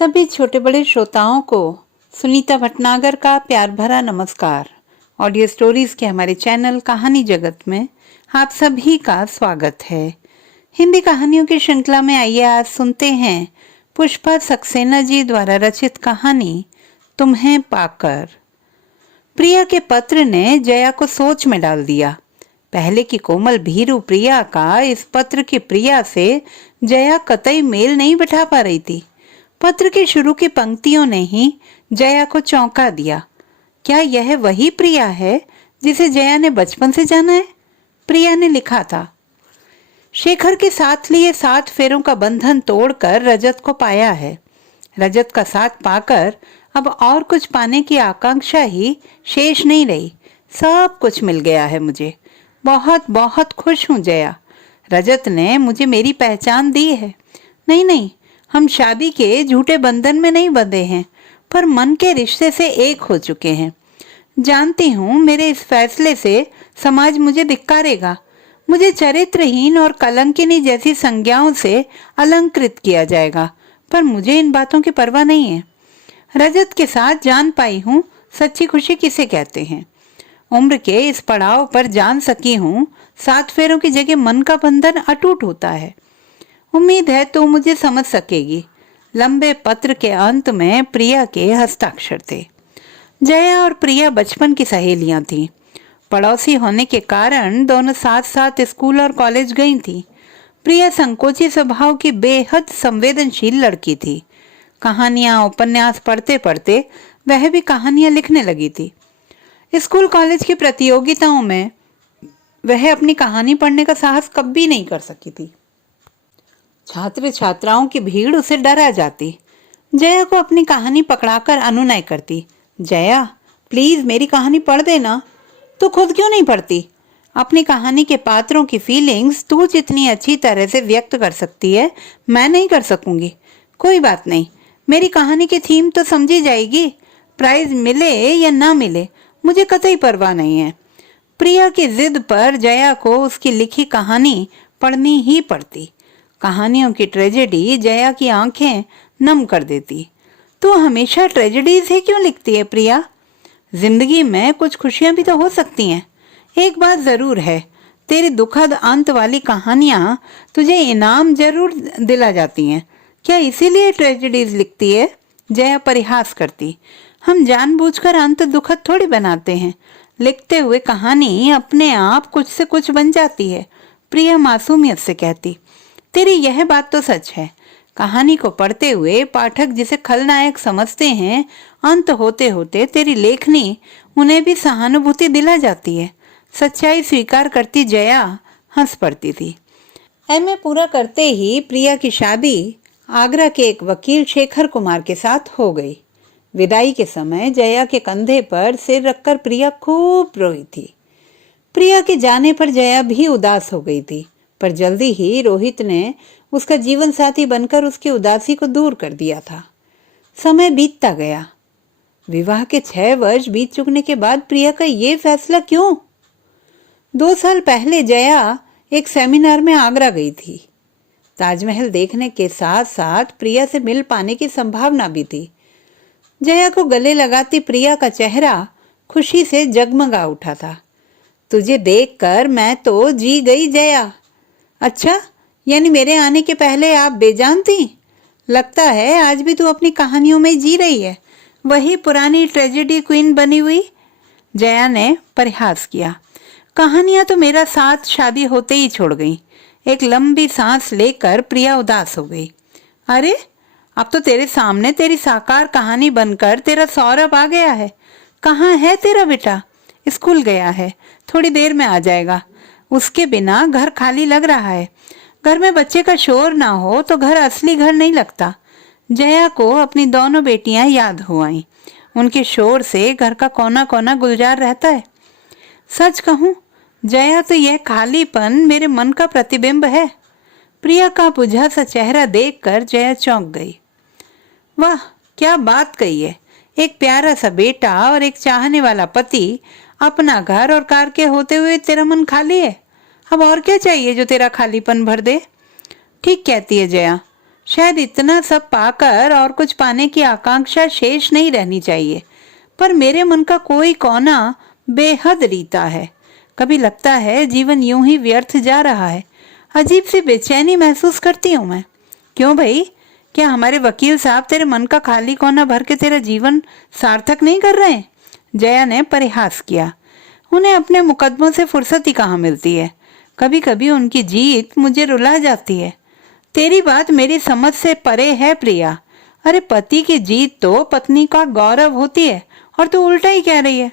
सभी छोटे बड़े श्रोताओं को सुनीता भटनागर का प्यार भरा नमस्कार। ऑडियो स्टोरीज के हमारे चैनल कहानी जगत में आप सभी का स्वागत है। हिंदी कहानियों की श्रृंखला में आइए आज सुनते हैं पुष्पा सक्सेना जी द्वारा रचित कहानी तुम्हें पाकर। प्रिया के पत्र ने जया को सोच में डाल दिया। पहले की कोमल भीरू प्रिया का इस पत्र की प्रिया से जया कतई मेल नहीं बिठा पा रही थी। पत्र के शुरू की पंक्तियों ने ही जया को चौंका दिया। क्या यह वही प्रिया है जिसे जया ने बचपन से जाना है? प्रिया ने लिखा था, शेखर के साथ लिए 7 फेरों का बंधन तोड़कर रजत को पाया है। रजत का साथ पाकर अब और कुछ पाने की आकांक्षा ही शेष नहीं रही। सब कुछ मिल गया है मुझे। बहुत बहुत खुश हूं जया। रजत ने मुझे मेरी पहचान दी है। नहीं, हम शादी के झूठे बंधन में नहीं बंधे हैं, पर मन के रिश्ते से एक हो चुके हैं। जानती हूँ मेरे इस फैसले से समाज मुझे धिक्कारेगा। मुझे चरित्रहीन और कलंकिनी जैसी संज्ञाओं से अलंकृत किया जाएगा, पर मुझे इन बातों की परवाह नहीं है। रजत के साथ जान पाई हूँ सच्ची खुशी किसे कहते हैं। उम्र के इस पड़ाव पर जान सकी हूँ 7 फेरों की जगह मन का बंधन अटूट होता है। उम्मीद है तू मुझे समझ सकेगी। लंबे पत्र के अंत में प्रिया के हस्ताक्षर थे। जया और प्रिया बचपन की सहेलियां थीं। पड़ोसी होने के कारण दोनों साथ साथ स्कूल और कॉलेज गई थीं। प्रिया संकोची स्वभाव की बेहद संवेदनशील लड़की थी। कहानियां उपन्यास पढ़ते पढ़ते वह भी कहानियां लिखने लगी थी। स्कूल कॉलेज की प्रतियोगिताओं में वह अपनी कहानी पढ़ने का साहस कभी नहीं कर सकी थी। छात्र छात्राओं की भीड़ उसे डरा जाती। जया को अपनी कहानी पकड़ाकर अनुनय करती, जया प्लीज मेरी कहानी पढ़ देना। तू खुद क्यों नहीं पढ़ती? अपनी कहानी के पात्रों की फीलिंग्स तू जितनी अच्छी तरह से व्यक्त कर सकती है मैं नहीं कर सकूंगी। कोई बात नहीं, मेरी कहानी की थीम तो समझी जाएगी। प्राइज मिले या ना मिले मुझे कतई परवाह नहीं है। प्रिया की जिद पर जया को उसकी लिखी कहानी पढ़नी ही पड़ती। कहानियों की ट्रेजेडी जया की आंखें नम कर देती। तू हमेशा ट्रेजेडीज ही क्यों लिखती है प्रिया? जिंदगी में कुछ खुशियां भी तो हो सकती हैं। एक बात जरूर है, तेरी दुखद अंत वाली कहानियां तुझे इनाम जरूर दिला जाती हैं। क्या इसीलिए ट्रेजेडीज लिखती है? जया परिहास करती। हम जानबूझकर अंत दुखद थोड़ी बनाते हैं। लिखते हुए कहानी अपने आप कुछ से कुछ बन जाती है। प्रिया मासूमियत से कहती, तेरी यह बात तो सच है। कहानी को पढ़ते हुए पाठक जिसे खलनायक समझते हैं, अंत होते होते तेरी लेखनी उन्हें भी सहानुभूति दिला जाती है। सच्चाई स्वीकार करती जया हंस पड़ती थी। एमए पूरा करते ही प्रिया की शादी आगरा के एक वकील शेखर कुमार के साथ हो गई। विदाई के समय जया के कंधे पर सिर रखकर प्रिया खूब रोई थी। प्रिया के जाने पर जया भी उदास हो गई थी, पर जल्दी ही रोहित ने उसका जीवन साथी बनकर उसकी उदासी को दूर कर दिया था। समय बीतता गया। विवाह के 6 वर्ष बीत चुकने के बाद प्रिया का ये फैसला क्यों? 2 साल पहले जया एक सेमिनार में आगरा गई थी। ताजमहल देखने के साथ साथ प्रिया से मिल पाने की संभावना भी थी। जया को गले लगाती प्रिया का चेहरा खुशी से जगमगा उठा था। तुझे देखकर मैं तो जी गई जया। अच्छा, यानी मेरे आने के पहले आप बेजान थी? लगता है आज भी तू अपनी कहानियों में जी रही है, वही पुरानी ट्रेजेडी क्वीन बनी हुई। जया ने परिहास किया। कहानियां तो मेरा साथ शादी होते ही छोड़ गई। एक लंबी सांस लेकर प्रिया उदास हो गई। अरे, अब तो तेरे सामने तेरी साकार कहानी बनकर तेरा सौरभ आ गया है। कहाँ है तेरा बेटा? स्कूल गया है, थोड़ी देर में आ जाएगा। उसके बिना घर खाली लग रहा है। घर में बच्चे का शोर ना हो तो घर असली घर नहीं लगता। जया को अपनी दोनों बेटियां याद हो आईं। उनके शोर से घर का कोना कोना गुलजार रहता है। सच कहूं जया, तो यह खालीपन मेरे मन का प्रतिबिंब है। प्रिया का बुझा सा चेहरा देखकर जया चौंक गई। वाह, क्या बात कही है। एक प्यारा सा बेटा और एक चाहने वाला पति, अपना घर और कार के होते हुए तेरा मन खाली है। अब और क्या चाहिए जो तेरा खालीपन भर दे? ठीक कहती है जया। शायद इतना सब पाकर और कुछ पाने की आकांक्षा शेष नहीं रहनी चाहिए, पर मेरे मन का कोई कोना बेहद रीता है। कभी लगता है जीवन यूं ही व्यर्थ जा रहा है। अजीब सी बेचैनी महसूस करती हूं मैं। क्यों भाई, क्या हमारे वकील साहब तेरे मन का खाली कोना भर के तेरा जीवन सार्थक नहीं कर रहे हैं? जया ने परिहास किया। उन्हें अपने मुकदमों से फुर्सत ही कहाँ मिलती है। कभी कभी उनकी जीत मुझे रुला जाती है। तेरी बात मेरी समझ से परे है प्रिया। अरे पति की जीत तो पत्नी का गौरव होती है, और तू उल्टा ही कह रही है।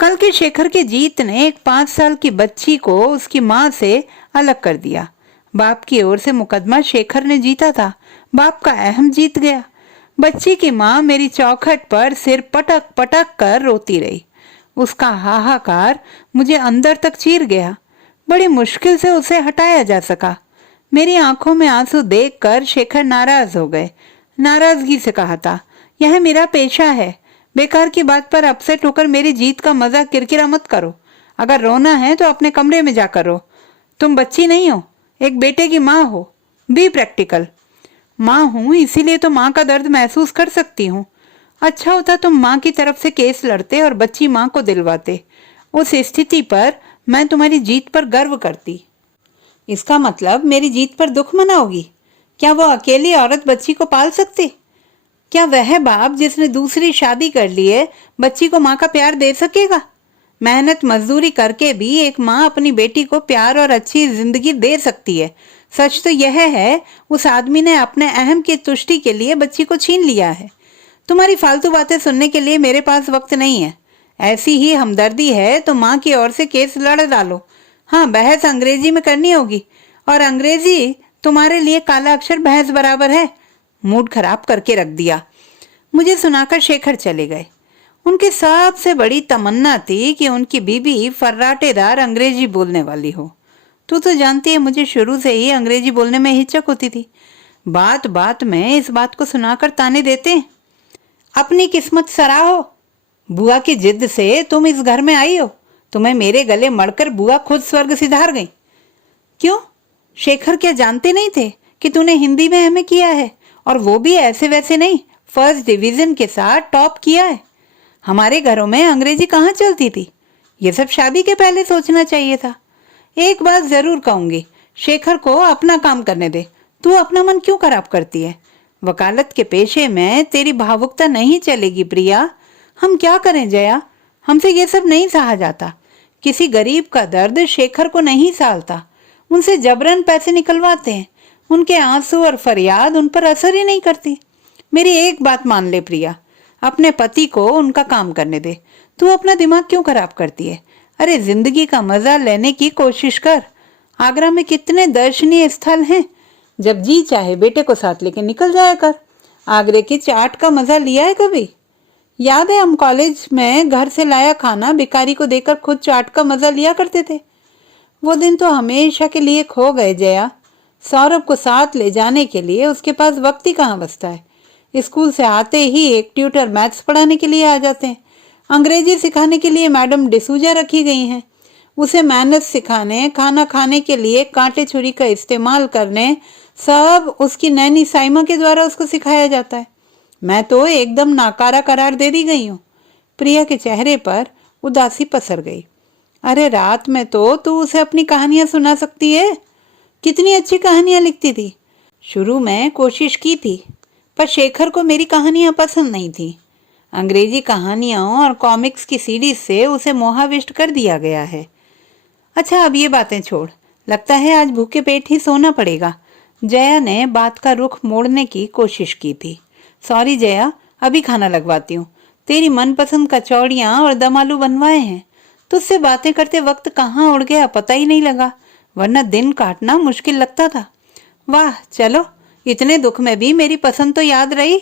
कल के शेखर की जीत ने एक 5 साल की बच्ची को उसकी माँ से अलग कर दिया। बाप की ओर से मुकदमा शेखर ने जीता था। बाप का अहम जीत गया। बच्ची की माँ मेरी चौखट पर सिर पटक पटक कर रोती रही। उसका हाहाकार मुझे अंदर तक चीर गया। बड़ी मुश्किल से उसे हटाया जा सका। मेरी आंखों में आंसू देखकर शेखर नाराज हो गए। नाराजगी से कहा था, यह मेरा पेशा है। बेकार की बात पर अपसेट होकर मेरी जीत का मजा किरकिरा मत करो। अगर रोना है तो अपने कमरे में जाकर रो। तुम बच्ची नहीं हो, एक बेटे की माँ हो। Be practical. माँ हूं इसीलिए तो माँ का दर्द महसूस कर सकती हूँ। अच्छा होता तुम माँ की तरफ से केस लड़ते और बच्ची माँ को दिलवाते। उस स्थिति पर मैं तुम्हारी जीत पर गर्व करती। इसका मतलब मेरी जीत पर दुख मनाओगी? क्या वो अकेली औरत बच्ची को पाल सकती? क्या वह बाप जिसने दूसरी शादी कर ली है बच्ची को माँ का प्यार दे सकेगा? मेहनत मजदूरी करके भी एक माँ अपनी बेटी को प्यार और अच्छी जिंदगी दे सकती है। सच तो यह है, उस आदमी ने अपने अहम की तुष्टि के लिए बच्ची को छीन लिया है। तुम्हारी फालतू बातें सुनने के लिए मेरे पास वक्त नहीं है। ऐसी ही हमदर्दी है तो माँ की ओर से केस लड़ डालो। हाँ, बहस अंग्रेजी में करनी होगी, और अंग्रेजी तुम्हारे लिए काला अक्षर भैंस बराबर है। मूड खराब करके रख दिया। मुझे सुनाकर शेखर चले गए। उनकी सबसे बड़ी तमन्ना थी कि उनकी बीबी फर्राटेदार अंग्रेजी बोलने वाली हो। तू तो जानती है मुझे शुरू से ही अंग्रेजी बोलने में हिचक होती थी। बात बात में इस बात को सुनाकर ताने देते। अपनी किस्मत सराहो। बुआ की जिद से तुम इस घर में आई हो। तुम्हें मेरे गले मड़कर बुआ खुद स्वर्ग सिधार गई। क्यों शेखर, क्या जानते नहीं थे कि तूने हिंदी में एमए किया है, और वो भी ऐसे वैसे नहीं, फर्स्ट डिवीजन के साथ टॉप किया है। हमारे घरों में अंग्रेजी कहाँ चलती थी? ये सब शादी के पहले सोचना चाहिए था। एक बात जरूर कहूंगी, शेखर को अपना काम करने दे। तू अपना मन क्यों खराब करती है? वकालत के पेशे में तेरी भावुकता नहीं चलेगी प्रिया। हम क्या करें जया, हमसे ये सब नहीं सहा जाता। किसी गरीब का दर्द शेखर को नहीं सालता। उनसे जबरन पैसे निकलवाते हैं। उनके आंसू और फरियाद उन पर असर ही नहीं करती। मेरी एक बात मान ले प्रिया, अपने पति को उनका काम करने दे। तू अपना दिमाग क्यों खराब करती है? अरे जिंदगी का मजा लेने की कोशिश कर। आगरा में कितने दर्शनीय स्थल हैं। जब जी चाहे बेटे को साथ लेके निकल जाया कर। आगरे की चाट का मजा लिया है कभी? याद है हम कॉलेज में घर से लाया खाना भिखारी को देकर खुद चाट का मजा लिया करते थे। वो दिन तो हमेशा के लिए खो गए जया। सौरभ को साथ ले जाने के लिए उसके पास वक्त ही कहाँ बचता है। स्कूल से आते ही एक ट्यूटर मैथ्स पढ़ाने के लिए आ जाते हैं। अंग्रेजी सिखाने के लिए मैडम डिसूजा रखी गई हैं। उसे मैनर्स सिखाने, खाना खाने के लिए कांटे छुरी का इस्तेमाल करने, सब उसकी नैनी साइमा के द्वारा उसको सिखाया जाता है। मैं तो एकदम नाकारा करार दे दी गई हूँ। प्रिया के चेहरे पर उदासी पसर गई। अरे रात में तो तू उसे अपनी कहानियां सुना सकती है। कितनी अच्छी कहानियां लिखती थी। शुरू में कोशिश की थी, पर शेखर को मेरी कहानियां पसंद नहीं थी। अंग्रेजी कहानियों और कॉमिक्स की सीरीज से उसे मोहाविष्ट कर दिया गया है। अच्छा अब ये बातें छोड़, लगता है आज भूखे पेट ही सोना पड़ेगा। जया ने बात का रुख मोड़ने की कोशिश की थी। सॉरी जया, अभी खाना लगवाती हूँ। तेरी मनपसंद कचौड़ियाँ और दम आलू बनवाए हैं। तुझसे बातें करते वक्त कहाँ उड़ गया पता ही नहीं लगा, वरना दिन काटना मुश्किल लगता था। वाह चलो, इतने दुख में भी मेरी पसंद तो याद रही।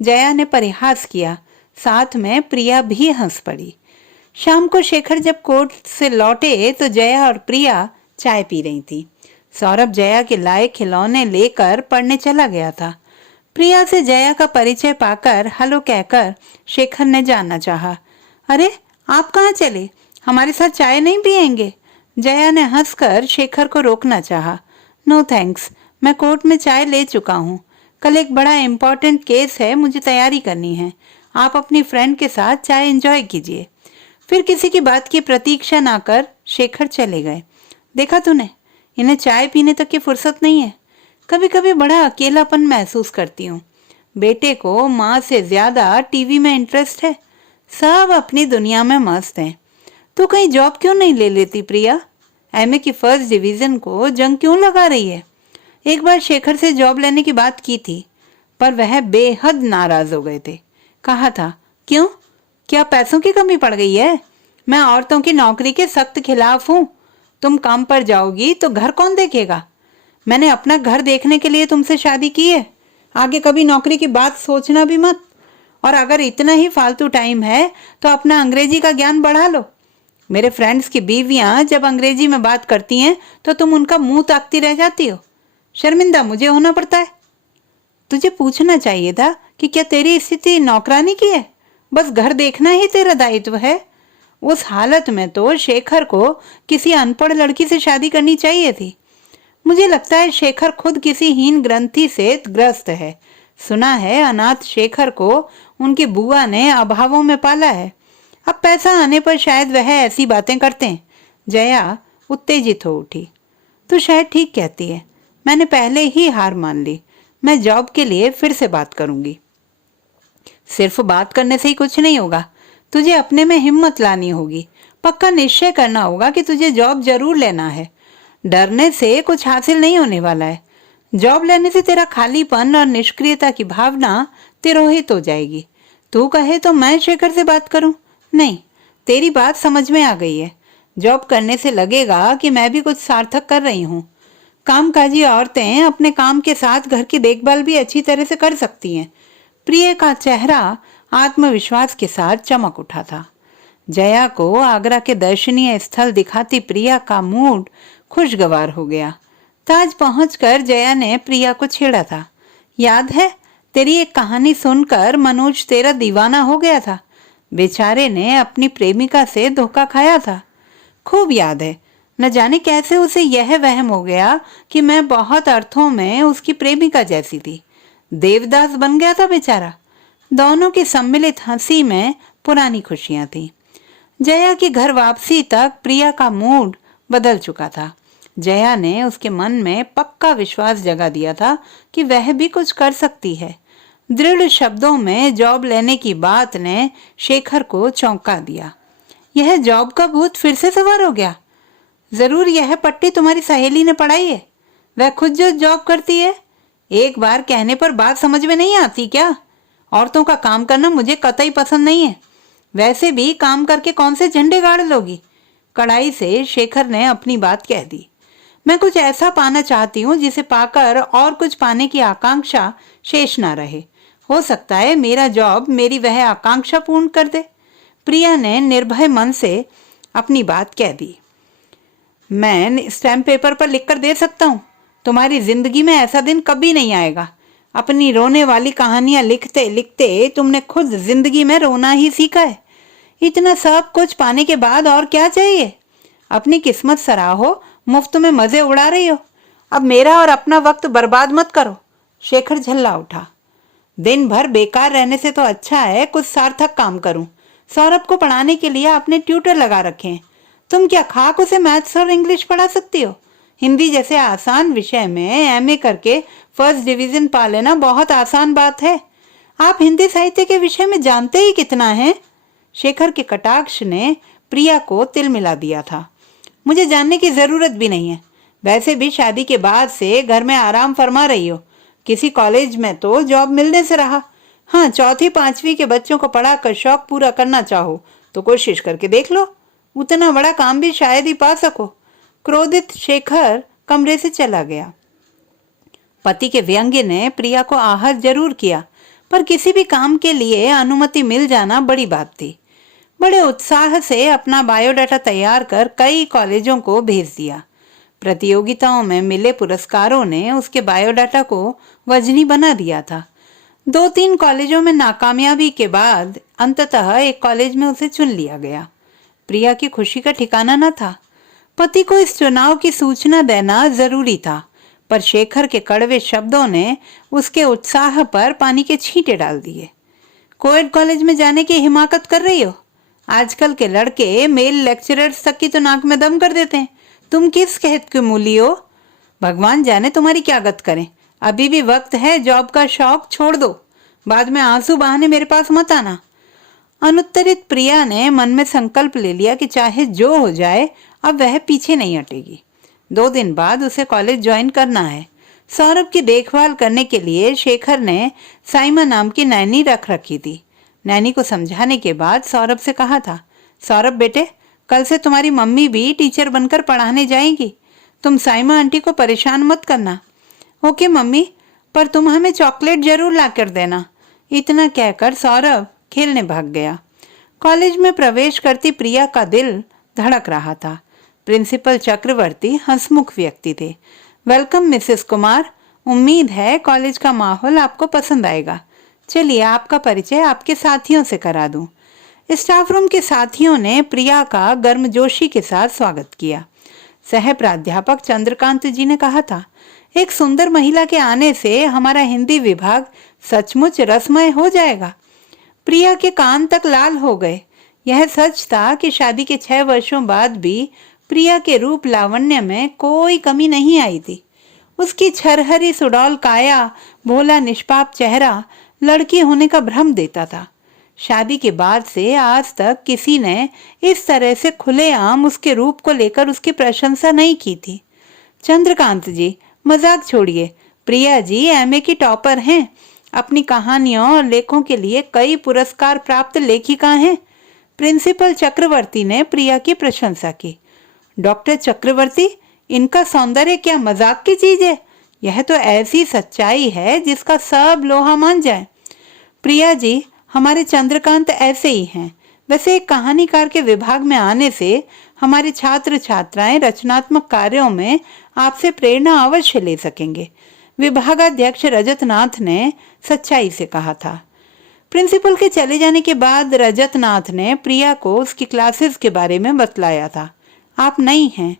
जया ने परिहास किया, साथ में प्रिया भी हंस पड़ी। शाम को शेखर जब कोर्ट से लौटे तो जया और प्रिया चाय पी रही थी। सौरभ जया के लाए खिलौने लेकर पढ़ने चला गया था। प्रिया से जया का परिचय पाकर हेलो कहकर शेखर ने जानना चाहा। अरे आप कहाँ चले, हमारे साथ चाय नहीं पियेंगे? जया ने हंसकर शेखर को रोकना चाहा। नो थैंक्स, मैं कोर्ट में चाय ले चुका हूँ। कल एक बड़ा इम्पोर्टेंट केस है, मुझे तैयारी करनी है। आप अपनी फ्रेंड के साथ चाय एंजॉय कीजिए। फिर किसी की बात की प्रतीक्षा ना कर शेखर चले गए। देखा तूने, इन्हें चाय पीने तक की फुर्सत नहीं है। कभी कभी बड़ा अकेलापन महसूस करती हूँ। बेटे को माँ से ज्यादा टीवी में इंटरेस्ट है। सब अपनी दुनिया में मस्त हैं। तू कहीं जॉब क्यों नहीं ले लेती प्रिया? एमए की फर्स्ट डिवीजन को जंग क्यों लगा रही है? एक बार शेखर से जॉब लेने की बात की थी, पर वह बेहद नाराज हो गए थे। कहा था, क्यों, क्या पैसों की कमी पड़ गई है? मैं औरतों की नौकरी के सख्त खिलाफ हूँ। तुम काम पर जाओगी तो घर कौन देखेगा? मैंने अपना घर देखने के लिए तुमसे शादी की है। आगे कभी नौकरी की बात सोचना भी मत। और अगर इतना ही फालतू टाइम है तो अपना अंग्रेजी का ज्ञान बढ़ा लो। मेरे फ्रेंड्स की बीवियां जब अंग्रेजी में बात करती हैं तो तुम उनका मुंह ताकती रह जाती हो। शर्मिंदा मुझे होना पड़ता है। तुझे पूछना चाहिए था कि क्या तेरी स्थिति नौकरानी की है? बस घर देखना ही तेरा दायित्व है। उस हालत में तो शेखर को किसी अनपढ़ लड़की से शादी करनी चाहिए थी। मुझे लगता है शेखर खुद किसी हीन ग्रंथि से ग्रस्त है। सुना है अनाथ शेखर को उनकी बुआ ने अभावों में पाला है। अब पैसा आने पर शायद वह ऐसी बातें करते हैं। जया उत्तेजित हो उठी। तू शायद ठीक कहती है। मैंने पहले ही हार मान ली। मैं जॉब के लिए फिर से बात करूंगी। सिर्फ बात करने से ही कुछ नहीं होगा। तुझे अपने में हिम्मत लानी होगी। पक्का निश्चय करना होगा कि तुझे जॉब जरूर लेना है। डरने से कुछ हासिल नहीं होने वाला है। जॉब लेने से तेरा खालीपन और निष्क्रियता की भावना तिरोहित हो जाएगी। तू कहे तो मैं शेखर से बात करूं? नहीं, तेरी बात समझ में आ गई है। जॉब करने से लगेगा कि मैं भी कुछ सार्थक कर रही हूँ। कामकाजी औरतें अपने काम के साथ घर की देखभाल भी अच्छी तरह से कर सकती हैं। प्रिय का चेहरा आत्मविश्वास के साथ चमक उठा था। जया को आगरा के दर्शनीय स्थल दिखाती प्रिया का मूड खुशगवार हो गया। ताज पहुंचकर जया ने प्रिया को छेड़ा था। याद है, तेरी एक कहानी सुनकर मनोज तेरा दीवाना हो गया था। बेचारे ने अपनी प्रेमिका से धोखा खाया था। खूब याद है। न जाने कैसे उसे यह वहम हो गया कि मैं बहुत अर्थों में उसकी प्रेमिका जैसी थी। देवदास बन गया था बेचारा। दोनों की सम्मिलित हंसी में पुरानी खुशियां थी। जया की घर वापसी तक प्रिया का मूड बदल चुका था। जया ने उसके मन में पक्का विश्वास जगा दिया था कि वह भी कुछ कर सकती है। दृढ़ शब्दों में जॉब लेने की बात ने शेखर को चौंका दिया। यह जॉब का भूत फिर से सवार हो गया। जरूर यह पट्टी तुम्हारी सहेली ने पढ़ाई है। वह खुद जो जॉब करती है। एक बार कहने पर बात समझ में नहीं आती क्या? औरतों का काम करना मुझे कतई पसंद नहीं है। वैसे भी काम करके कौन से झंडे गाड़ लोगी? कड़ाई से शेखर ने अपनी बात कह दी। मैं कुछ ऐसा पाना चाहती हूँ जिसे पाकर और कुछ पाने की आकांक्षा शेष ना रहे। हो सकता है मेरा जॉब मेरी वह आकांक्षा पूर्ण कर दे। प्रिया ने निर्भय मन से अपनी बात कह दी। मैं स्टैम्प पेपर पर लिखकर दे सकता हूँ। तुम्हारी जिंदगी में ऐसा दिन कभी नहीं आएगा। अपनी रोने वाली कहानियां लिखते लिखते तुमने खुद जिंदगी में रोना ही सीखा है। इतना सब कुछ पाने के बाद और क्या चाहिए? अपनी किस्मत सराहो, मुफ्त में मजे उड़ा रही हो। अब मेरा और अपना वक्त बर्बाद मत करो। शेखर झल्ला उठा। दिन भर बेकार रहने से तो अच्छा है कुछ सार्थक काम करूं। सौरभ को पढ़ाने के लिए आपने ट्यूटर लगा रखे हैं। तुम क्या खाक उसे मैथ्स और इंग्लिश पढ़ा सकती हो? हिंदी जैसे आसान विषय में एमए करके फर्स्ट डिवीजन पा लेना बहुत आसान बात है। आप हिंदी साहित्य के विषय में जानते ही कितना है? शेखर के कटाक्ष ने प्रिया को तिलमिला दिया था। मुझे जानने की जरूरत भी नहीं है। वैसे भी शादी के बाद से घर में आराम फरमा रही हो। किसी कॉलेज में तो जॉब मिलने से रहा। हाँ, चौथी पांचवी के बच्चों को पढ़ाकर शौक पूरा करना चाहो तो कोशिश करके देख लो। उतना बड़ा काम भी शायद ही पा सको। क्रोधित शेखर कमरे से चला गया। पति के व्यंग्य ने प्रिया को आहत जरूर किया, पर किसी भी काम के लिए अनुमति मिल जाना बड़ी बात थी। बड़े उत्साह से अपना बायोडाटा तैयार कर कई कॉलेजों को भेज दिया। प्रतियोगिताओं में मिले पुरस्कारों ने उसके बायोडाटा को वजनी बना दिया था। 2-3 कॉलेजों में नाकामयाबी के बाद अंततः एक कॉलेज में उसे चुन लिया गया। प्रिया की खुशी का ठिकाना न था। पति को इस चुनाव की सूचना देना जरूरी था, पर शेखर के कड़वे शब्दों ने उसके उत्साह पर पानी के छींटे डाल दिए। कोएड कॉलेज में जाने की हिमाकत कर रही हो? आजकल के लड़के मेल लेक्चरर्स तक की तो नाक में दम कर देते हैं। तुम किस कहत के मूली हो? भगवान जाने तुम्हारी क्या गत करें। अभी भी वक्त है, जॉब का शौक छोड़ दो। बाद में आंसू बहाने मेरे पास मत आना। अनुत्तरित प्रिया ने मन में संकल्प ले लिया कि चाहे जो हो जाए अब वह पीछे नहीं हटेगी। 2 दिन बाद उसे कॉलेज ज्वाइन करना है। सौरभ की देखभाल करने के लिए शेखर ने साइमा नाम की नैनी रख रखी थी। नैनी को समझाने के बाद सौरभ से कहा था, सौरभ बेटे, कल से तुम्हारी मम्मी भी टीचर बनकर पढ़ाने जाएगी। तुम साइमा आंटी को परेशान मत करना। ओके मम्मी, पर तुम हमें चॉकलेट जरूर ला कर देना। इतना कहकर सौरभ खेलने भाग गया। कॉलेज में प्रवेश करती प्रिया का दिल धड़क रहा था। प्रिंसिपल चक्रवर्ती हंसमुख व्यक्ति थे। वेलकम मिसेस कुमार, उम्मीद है कॉलेज का माहौल आपको पसंद आएगा। चलिए आपका परिचय आपके साथियों से करा दूं। स्टाफ रूम के साथियों ने प्रिया का गर्मजोशी के साथ स्वागत किया। सह प्राध्यापक चंद्रकांत जी ने कहा था, एक सुंदर महिला के आने से हमारा हिंदी विभाग सचमुच रसमय हो जाएगा। प्रिया के कान तक लाल हो गए। यह सच था कि शादी के 6 वर्षों बाद भी प्रिया के रूप लावण्य में कोई कमी नहीं आई थी। उसकी छरहरी सुडौल काया, भोला निष्पाप चेहरा लड़की होने का भ्रम देता था। शादी के बाद से आज तक किसी ने इस तरह से खुलेआम उसके रूप को लेकर उसकी प्रशंसा नहीं की थी। चंद्रकांत जी, मजाक छोड़िए। प्रिया जी एमए की टॉपर हैं। अपनी कहानियों और लेखों के लिए कई पुरस्कार प्राप्त लेखिका हैं। प्रिंसिपल चक्रवर्ती ने प्रिया की प्रशंसा की। डॉक्टर चक्रवर्ती, इनका सौंदर्य क्या मजाक की चीज है? यह तो ऐसी सच्चाई है जिसका सब लोहा मान जाए। प्रिया जी, हमारे चंद्रकांत ऐसे ही हैं। वैसे एक कहानीकार के विभाग में आने से हमारे छात्र छात्राएं रचनात्मक कार्यों में आपसे प्रेरणा अवश्य ले सकेंगे, विभागाध्यक्ष रजतनाथ ने सच्चाई से कहा था। प्रिंसिपल के चले जाने के बाद रजतनाथ ने प्रिया को उसकी क्लासेस के बारे में बतलाया था। आप नई हैं।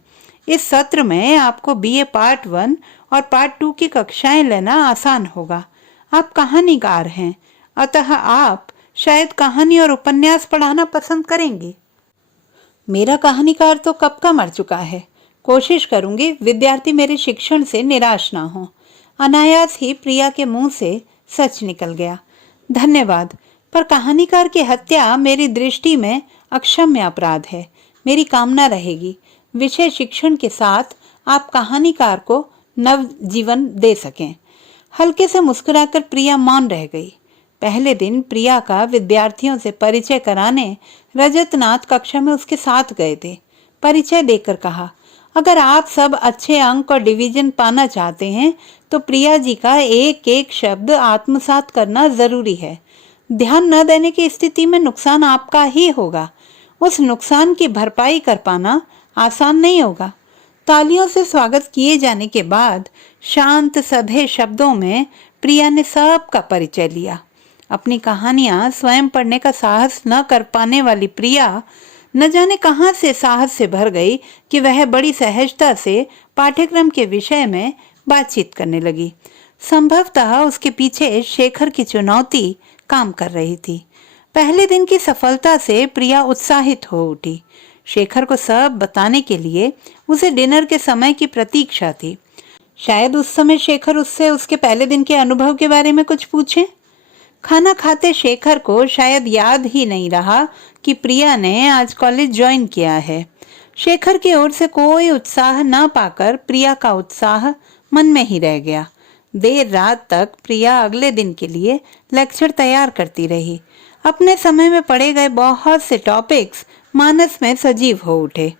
इस सत्र में आपको बीए पार्ट 1 और पार्ट 2 की कक्षाएं लेना आसान होगा। आप कहानीकार हैं, अतः आप शायद कहानी और उपन्यास पढ़ाना पसंद करेंगे। मेरा कहानीकार तो कब का मर चुका है। कोशिश करूंगी विद्यार्थी मेरे शिक्षण से निराश ना हो। अनायास ही प्रिया के मुंह से सच निकल गया। धन्यवाद, पर कहानीकार की हत्या मेरी दृष्टि में अक्षम्य अपराध है। मेरी कामना रहेगी विषय शिक्षण के साथ आप कहानीकार को नव जीवन दे सकें। हल्के से मुस्कुराकर प्रिया मौन रह गई। पहले दिन प्रिया का विद्यार्थियों से परिचय कराने रजतनाथ कक्षा में उसके साथ गए थे। परिचय देकर कहा, अगर आप सब अच्छे अंक और डिवीजन पाना चाहते हैं तो प्रिया जी का एक एक शब्द आत्मसात करना जरूरी है। ध्यान न देने की स्थिति में नुकसान आपका ही होगा। उस नुकसान की भरपाई कर पाना आसान नहीं होगा। तालियों से स्वागत किए जाने के बाद शांत सभे शब्दों में प्रिया ने सबका परिचय लिया। अपनी कहानियां स्वयं पढ़ने का साहस न कर पाने वाली प्रिया न जाने कहां से साहस से भर गई कि वह बड़ी सहजता से पाठ्यक्रम के विषय में बातचीत करने लगी। संभवतः उसके पीछे शेखर की चुनौती काम कर रही थी। पहले दिन की सफलता से प्रिया उत्साहित हो उठी। शेखर को सब बताने के लिए उसे डिनर के समय की प्रतीक्षा थी। शायद उस समय शेखर उससे उसके पहले दिन के अनुभव के बारे में कुछ पूछे। खाना खाते शेखर को शायद याद ही नहीं रहा कि प्रिया ने आज कॉलेज ज्वाइन किया है। शेखर की ओर से कोई उत्साह न पाकर प्रिया का उत्साह मन में ही रह गया। देर रात तक प्रिया अगले दिन के लिए लेक्चर तैयार करती रही। अपने समय में पढ़े गए बहुत से टॉपिक्स मानस में सजीव हो उठे।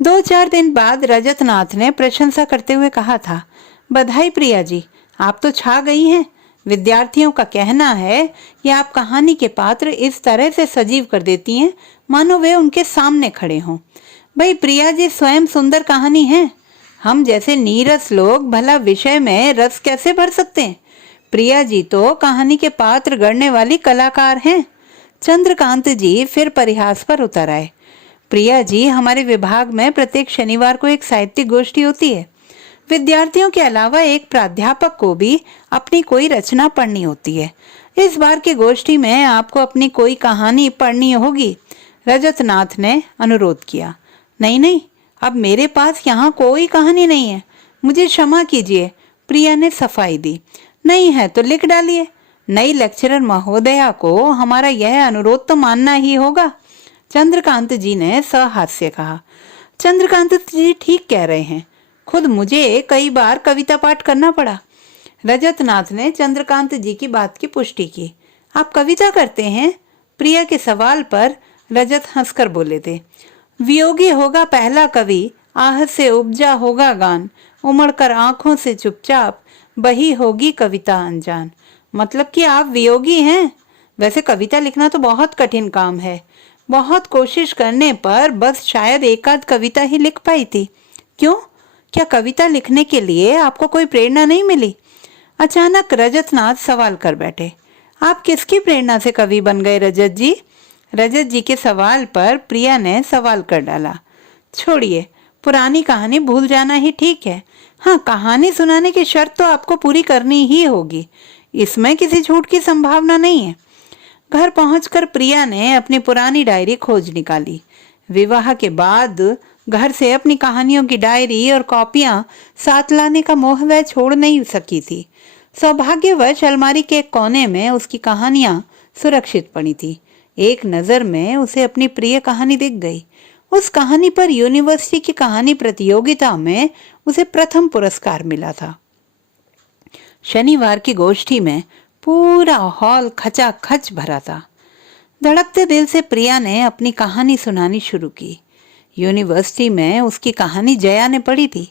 2-4 दिन बाद रजतनाथ ने प्रशंसा करते हुए कहा था, बधाई प्रिया जी, आप तो छा गई हैं। विद्यार्थियों का कहना है कि आप कहानी के पात्र इस तरह से सजीव कर देती हैं मानो वे उनके सामने खड़े हों। भाई प्रिया जी स्वयं सुंदर कहानी है। हम जैसे नीरस लोग भला विषय में रस कैसे भर सकते हैं? प्रिया जी तो कहानी के पात्र गढ़ने वाली कलाकार हैं। चंद्रकांत जी फिर परिहास पर उतर आए। प्रिया जी, हमारे विभाग में प्रत्येक शनिवार को एक साहित्यिक गोष्ठी होती है। विद्यार्थियों के अलावा एक प्राध्यापक को भी अपनी कोई रचना पढ़नी होती है। इस बार की गोष्ठी में आपको अपनी कोई कहानी पढ़नी होगी, रजतनाथ ने अनुरोध किया। नहीं नहीं, अब मेरे पास यहाँ कोई कहानी नहीं है, मुझे क्षमा कीजिए, प्रिया ने सफाई दी। नहीं है तो लिख डालिए। नई लेक्चरर महोदया को हमारा यह अनुरोध तो मानना ही होगा, चंद्रकांत जी ने सहास्य कहा। चंद्रकांत जी ठीक कह रहे हैं, खुद मुझे कई बार कविता पाठ करना पड़ा। रजतनाथ ने चंद्रकांत जी की बात की पुष्टि की। आप कविता करते हैं? प्रिया के सवाल पर रजत हंसकर बोले थे। वियोगी होगा पहला कवि, आह से उपजा होगा गान, उमड़कर आंखों से चुपचाप बही होगी कविता अनजान। मतलब कि आप वियोगी हैं? वैसे कविता लिखना तो बहुत कठिन काम है, बहुत कोशिश करने पर बस शायद एक आध कविता ही लिख पाई थी। क्यों, क्या कविता लिखने के लिए आपको कोई प्रेरणा नहीं मिली? अचानक रजतनाथ सवाल कर बैठे। आप किसकी प्रेरणा से कवि बन गए रजत जी? रजत जी के सवाल पर प्रिया ने सवाल कर डाला। छोड़िए, पुरानी कहानी भूल जाना ही ठीक है। हाँ, कहानी सुनाने की शर्त तो आपको पूरी करनी ही होगी, इसमें किसी झूठ की संभावना नहीं है। घर पहुंचकर प्रिया ने अपनी पुरानी डायरी खोज निकाली। विवाह के बाद घर से अपनी कहानियों की डायरी और कॉपियां साथ लाने का मोह वह छोड़ नहीं सकी थी। सौभाग्यवश अलमारी के एक कोने में उसकी कहानियां सुरक्षित पड़ी थी। एक नजर में उसे अपनी प्रिय कहानी दिख गई। उस कहानी पर यूनिवर्सिटी की कहानी प्रतियोगिता में उसे प्रथम पुरस्कार मिला था। शनिवार की गोष्ठी में पूरा हॉल खचाखच भरा था। धड़कते दिल से प्रिया ने अपनी कहानी सुनानी शुरू की। यूनिवर्सिटी में उसकी कहानी जया ने पढ़ी थी।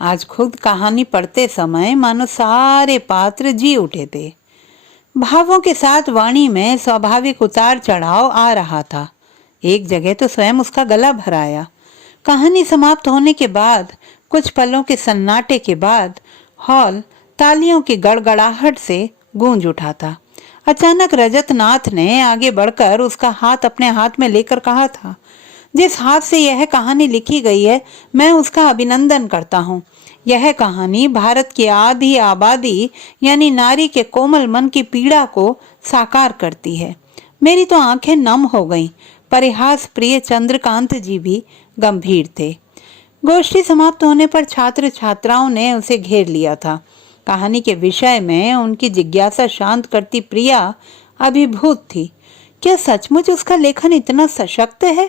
आज खुद कहानी पढ़ते समय मानो सारे पात्र जी उठे थे। भावों के साथ वाणी में स्वाभाविक उतार चढ़ाव आ रहा था। एक जगह तो स्वयं उसका गला भर आया। कहानी समाप्त होने के बाद, कुछ पलों के सन्नाटे के बाद, हॉल तालियों की गड़गड़ाहट से गूंज उठा था। अचानक रजतनाथ ने आगे बढ़कर उसका हाथ अपने हाथ में लेकर कहा था, जिस हाथ से यह कहानी लिखी गई है, मैं उसका अभिनंदन करता हूँ। यह कहानी भारत की आधी आबादी यानी नारी के कोमल मन की पीड़ा को साकार करती है। मेरी तो आंखें नम हो गईं। परिहास प्रिय चंद्रकांत जी भी गंभीर थे। गोष्ठी समाप्त होने पर छात्र छात्राओं ने उसे घेर लिया था। कहानी के विषय में उनकी जिज्ञासा शांत करती प्रिया अभिभूत थी। क्या सचमुच उसका लेखन इतना सशक्त है?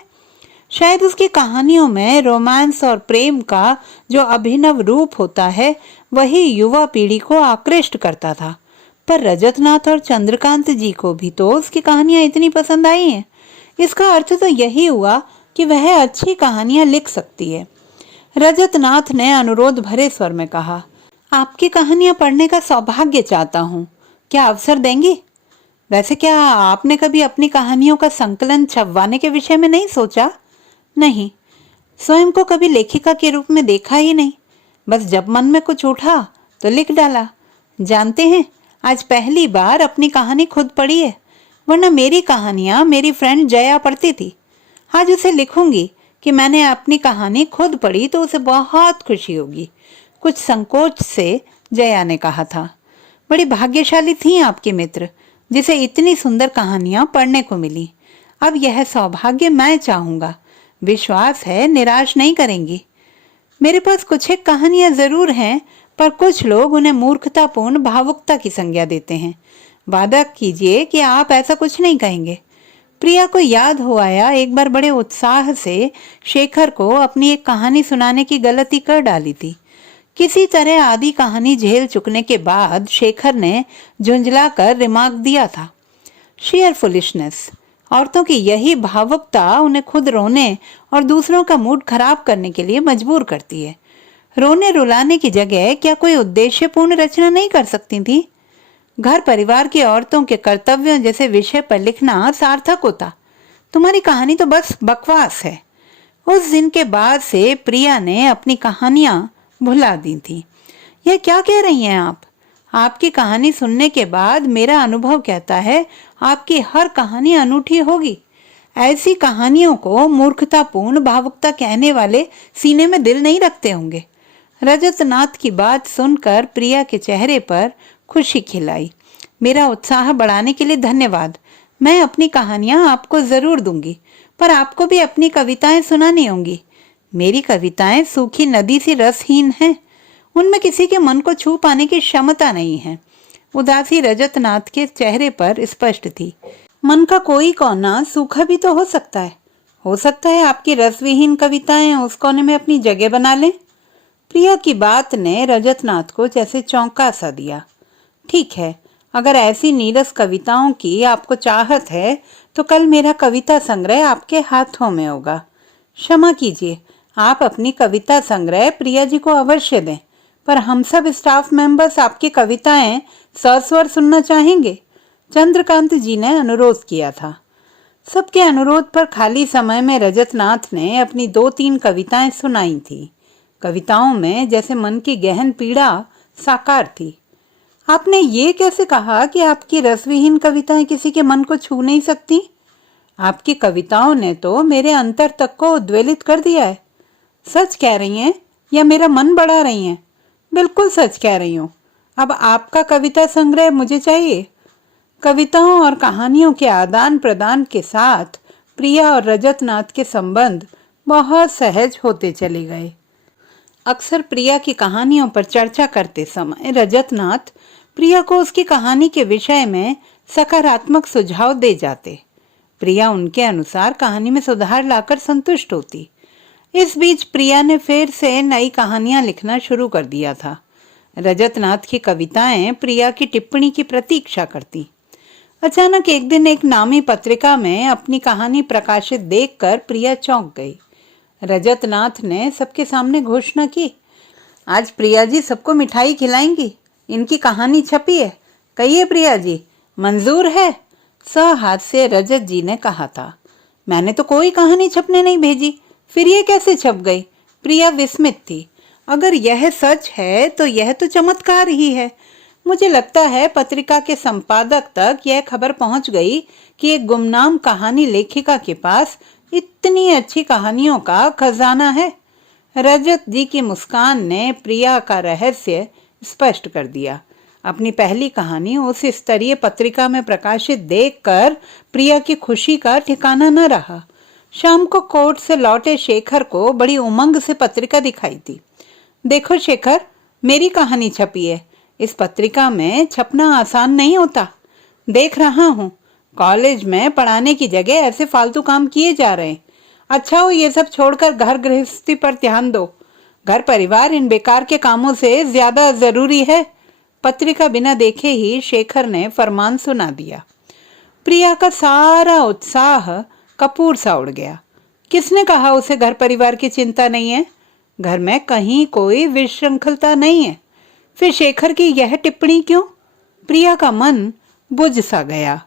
शायद उसकी कहानियों में रोमांस और प्रेम का जो अभिनव रूप होता है, वही युवा पीढ़ी को आकृष्ट करता था। पर रजतनाथ और चंद्रकांत जी को भी तो उसकी कहानियां इतनी पसंद आई हैं। इसका अर्थ तो यही हुआ कि वह अच्छी कहानियां लिख सकती है। रजतनाथ ने अनुरोध भरे स्वर में कहा, आपकी कहानियां पढ़ने का सौभाग्य चाहता हूँ, क्या अवसर देंगी? वैसे क्या आपने कभी अपनी कहानियों का संकलन छपवाने के विषय में नहीं सोचा? नहीं, स्वयं को कभी लेखिका के रूप में देखा ही नहीं। बस जब मन में कुछ उठा तो लिख डाला। जानते हैं, आज पहली बार अपनी कहानी खुद पढ़ी है, वरना मेरी कहानियां मेरी फ्रेंड जया पढ़ती थी। आज उसे लिखूंगी कि मैंने अपनी कहानी खुद पढ़ी तो उसे बहुत खुशी होगी। कुछ संकोच से जया ने कहा था। बड़ी भाग्यशाली थी आपकी मित्र, जिसे इतनी सुंदर कहानियां पढ़ने को मिली। अब यह सौभाग्य मैं चाहूंगा। विश्वास है निराश नहीं करेंगी। मेरे पास कुछ एक कहानियां जरूर हैं, पर कुछ लोग उन्हें मूर्खतापूर्ण भावुकता की संज्ञा देते हैं। वादा कीजिए कि आप ऐसा कुछ नहीं कहेंगे। प्रिया को याद हो आया, एक बार बड़े उत्साह से शेखर को अपनी एक कहानी सुनाने की गलती कर डाली थी। किसी तरह आधी कहानी झेल चुकने के बाद शेखर ने झुंझलाकर रिमार्क दिया था, शेयर फुलिशनेस। औरतों की यही भावुकता उन्हें खुद रोने और दूसरों का मूड खराब करने के लिए मजबूर करती है। रोने रुलाने की जगह क्या कोई उद्देश्यपूर्ण रचना नहीं कर सकती थी? घर परिवार की औरतों के कर्तव्यों जैसे विषय पर लिखना सार्थक होता। तुम्हारी कहानी तो बस बकवास है। उस दिन के बाद से प्रिया ने अपनी कहानियां भुला दी थी। यह क्या कह रही हैं आप? आपकी कहानी सुनने के बाद मेरा अनुभव कहता है आपकी हर कहानी अनूठी होगी। ऐसी कहानियों को मूर्खतापूर्ण भावुकता कहने वाले सीने में दिल नहीं रखते होंगे। रजतनाथ की बात सुनकर प्रिया के चेहरे पर खुशी खिलाई। मेरा उत्साह बढ़ाने के लिए धन्यवाद। मैं अपनी कहानियां आपको जरूर दूंगी, पर आपको भी अपनी कविताएं सुनानी होंगी। मेरी कविताएं सूखी नदी सी रसहीन हैं। उनमें किसी के मन को छू पाने की क्षमता नहीं है। उदासी रजतनाथ के चेहरे पर स्पष्ट थी। मन का कोई कोना सूखा भी तो हो सकता है। हो सकता है आपकी रसविहीन कविताएं उस कोने में अपनी जगह बना लें। प्रिया की बात ने रजतनाथ को जैसे चौंका सा दिया। ठीक है, अगर ऐसी नीरस कविताओं की आपको चाहत है तो कल मेरा कविता संग्रह आपके हाथों में होगा। क्षमा कीजिए, आप अपनी कविता संग्रह प्रिया जी को अवश्य दें, पर हम सब स्टाफ मेंबर्स आपकी कविताएं सस्वर सुनना चाहेंगे। चंद्रकांत जी ने अनुरोध किया था। सबके अनुरोध पर खाली समय में रजतनाथ ने अपनी 2-3 कविताएं सुनाई थी। कविताओं में जैसे मन की गहन पीड़ा साकार थी। आपने ये कैसे कहा कि आपकी रसविहीन कविताएं किसी के मन को छू नहीं सकती? आपकी कविताओं ने तो मेरे अंतर तक को उद्वेलित कर दिया है। सच कह रही हैं या मेरा मन बढ़ा रही हैं? बिल्कुल सच कह रही हूँ। अब आपका कविता संग्रह मुझे चाहिए। कविताओं और कहानियों के आदान प्रदान के साथ प्रिया और रजतनाथ के संबंध बहुत सहज होते चले गए। अक्सर प्रिया की कहानियों पर चर्चा करते समय रजतनाथ प्रिया को उसकी कहानी के विषय में सकारात्मक सुझाव दे जाते। प्रिया उनके अनुसार कहानी में सुधार लाकर संतुष्ट होती। इस बीच प्रिया ने फिर से नई कहानियां लिखना शुरू कर दिया था। रजतनाथ की कविताएं प्रिया की टिप्पणी की प्रतीक्षा करती। अचानक एक दिन एक नामी पत्रिका में अपनी कहानी प्रकाशित देखकर प्रिया चौंक गई। रजतनाथ ने सबके सामने घोषणा की, आज प्रिया जी सबको मिठाई खिलाएंगी। इनकी कहानी छपी है। कहिए प्रिया जी, मंजूर है? सहास्य रजत जी ने कहा था। मैंने तो कोई कहानी छपने नहीं भेजी, फिर ये कैसे छप गई? प्रिया विस्मित थी। अगर यह सच है तो यह तो चमत्कार ही है। मुझे लगता है पत्रिका के संपादक तक यह खबर पहुंच गई कि एक गुमनाम कहानी लेखिका के पास इतनी अच्छी कहानियों का खजाना है। रजत जी की मुस्कान ने प्रिया का रहस्य स्पष्ट कर दिया। अपनी पहली कहानी उस स्तरीय पत्रिका में प्रकाशित देखकर प्रिया की खुशी का ठिकाना न रहा। शाम को कोर्ट से लौटे शेखर को बड़ी उमंग से पत्रिका दिखाई थी। देखो शेखर, मेरी कहानी छपी है। इस पत्रिका में छपना आसान नहीं होता। देख रहा हूँ, कॉलेज में पढ़ाने की जगह ऐसे फालतू काम किए जा रहे हैं। अच्छा हो ये सब छोड़कर घर गृहस्थी पर ध्यान दो। घर परिवार इन बेकार के कामों से ज्यादा जरूरी है। पत्रिका बिना देखे ही शेखर ने फरमान सुना दिया। प्रिया का सारा उत्साह कपूर सा उड़ गया। किसने कहा उसे घर परिवार की चिंता नहीं है? घर में कहीं कोई विशृंखलता नहीं है। फिर शेखर की यह टिप्पणी क्यों? प्रिया का मन बुझ सा गया।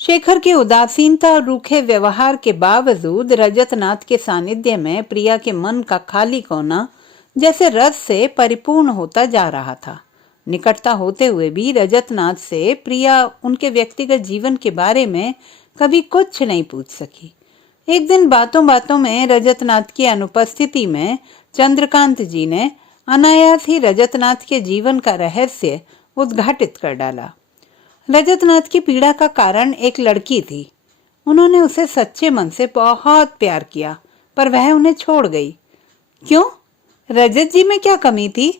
शेखर की उदासीनता और रूखे व्यवहार के बावजूद रजतनाथ के सानिध्य में प्रिया के मन का खाली कोना जैसे रस से परिपूर्ण होता जा रहा था। निकटता होते हुए भी रजतनाथ से प्रिया उनके व्यक्तिगत जीवन के बारे में कभी कुछ नहीं पूछ सकी। एक दिन बातों बातों में रजतनाथ की अनुपस्थिति में चंद्रकांत जी ने अनायास ही रजतनाथ के जीवन का रहस्य उद्घाटित कर डाला। रजतनाथ की पीड़ा का कारण एक लड़की थी। उन्होंने उसे सच्चे मन से बहुत प्यार किया, पर वह उन्हें छोड़ गई। क्यों? रजत जी में क्या कमी थी?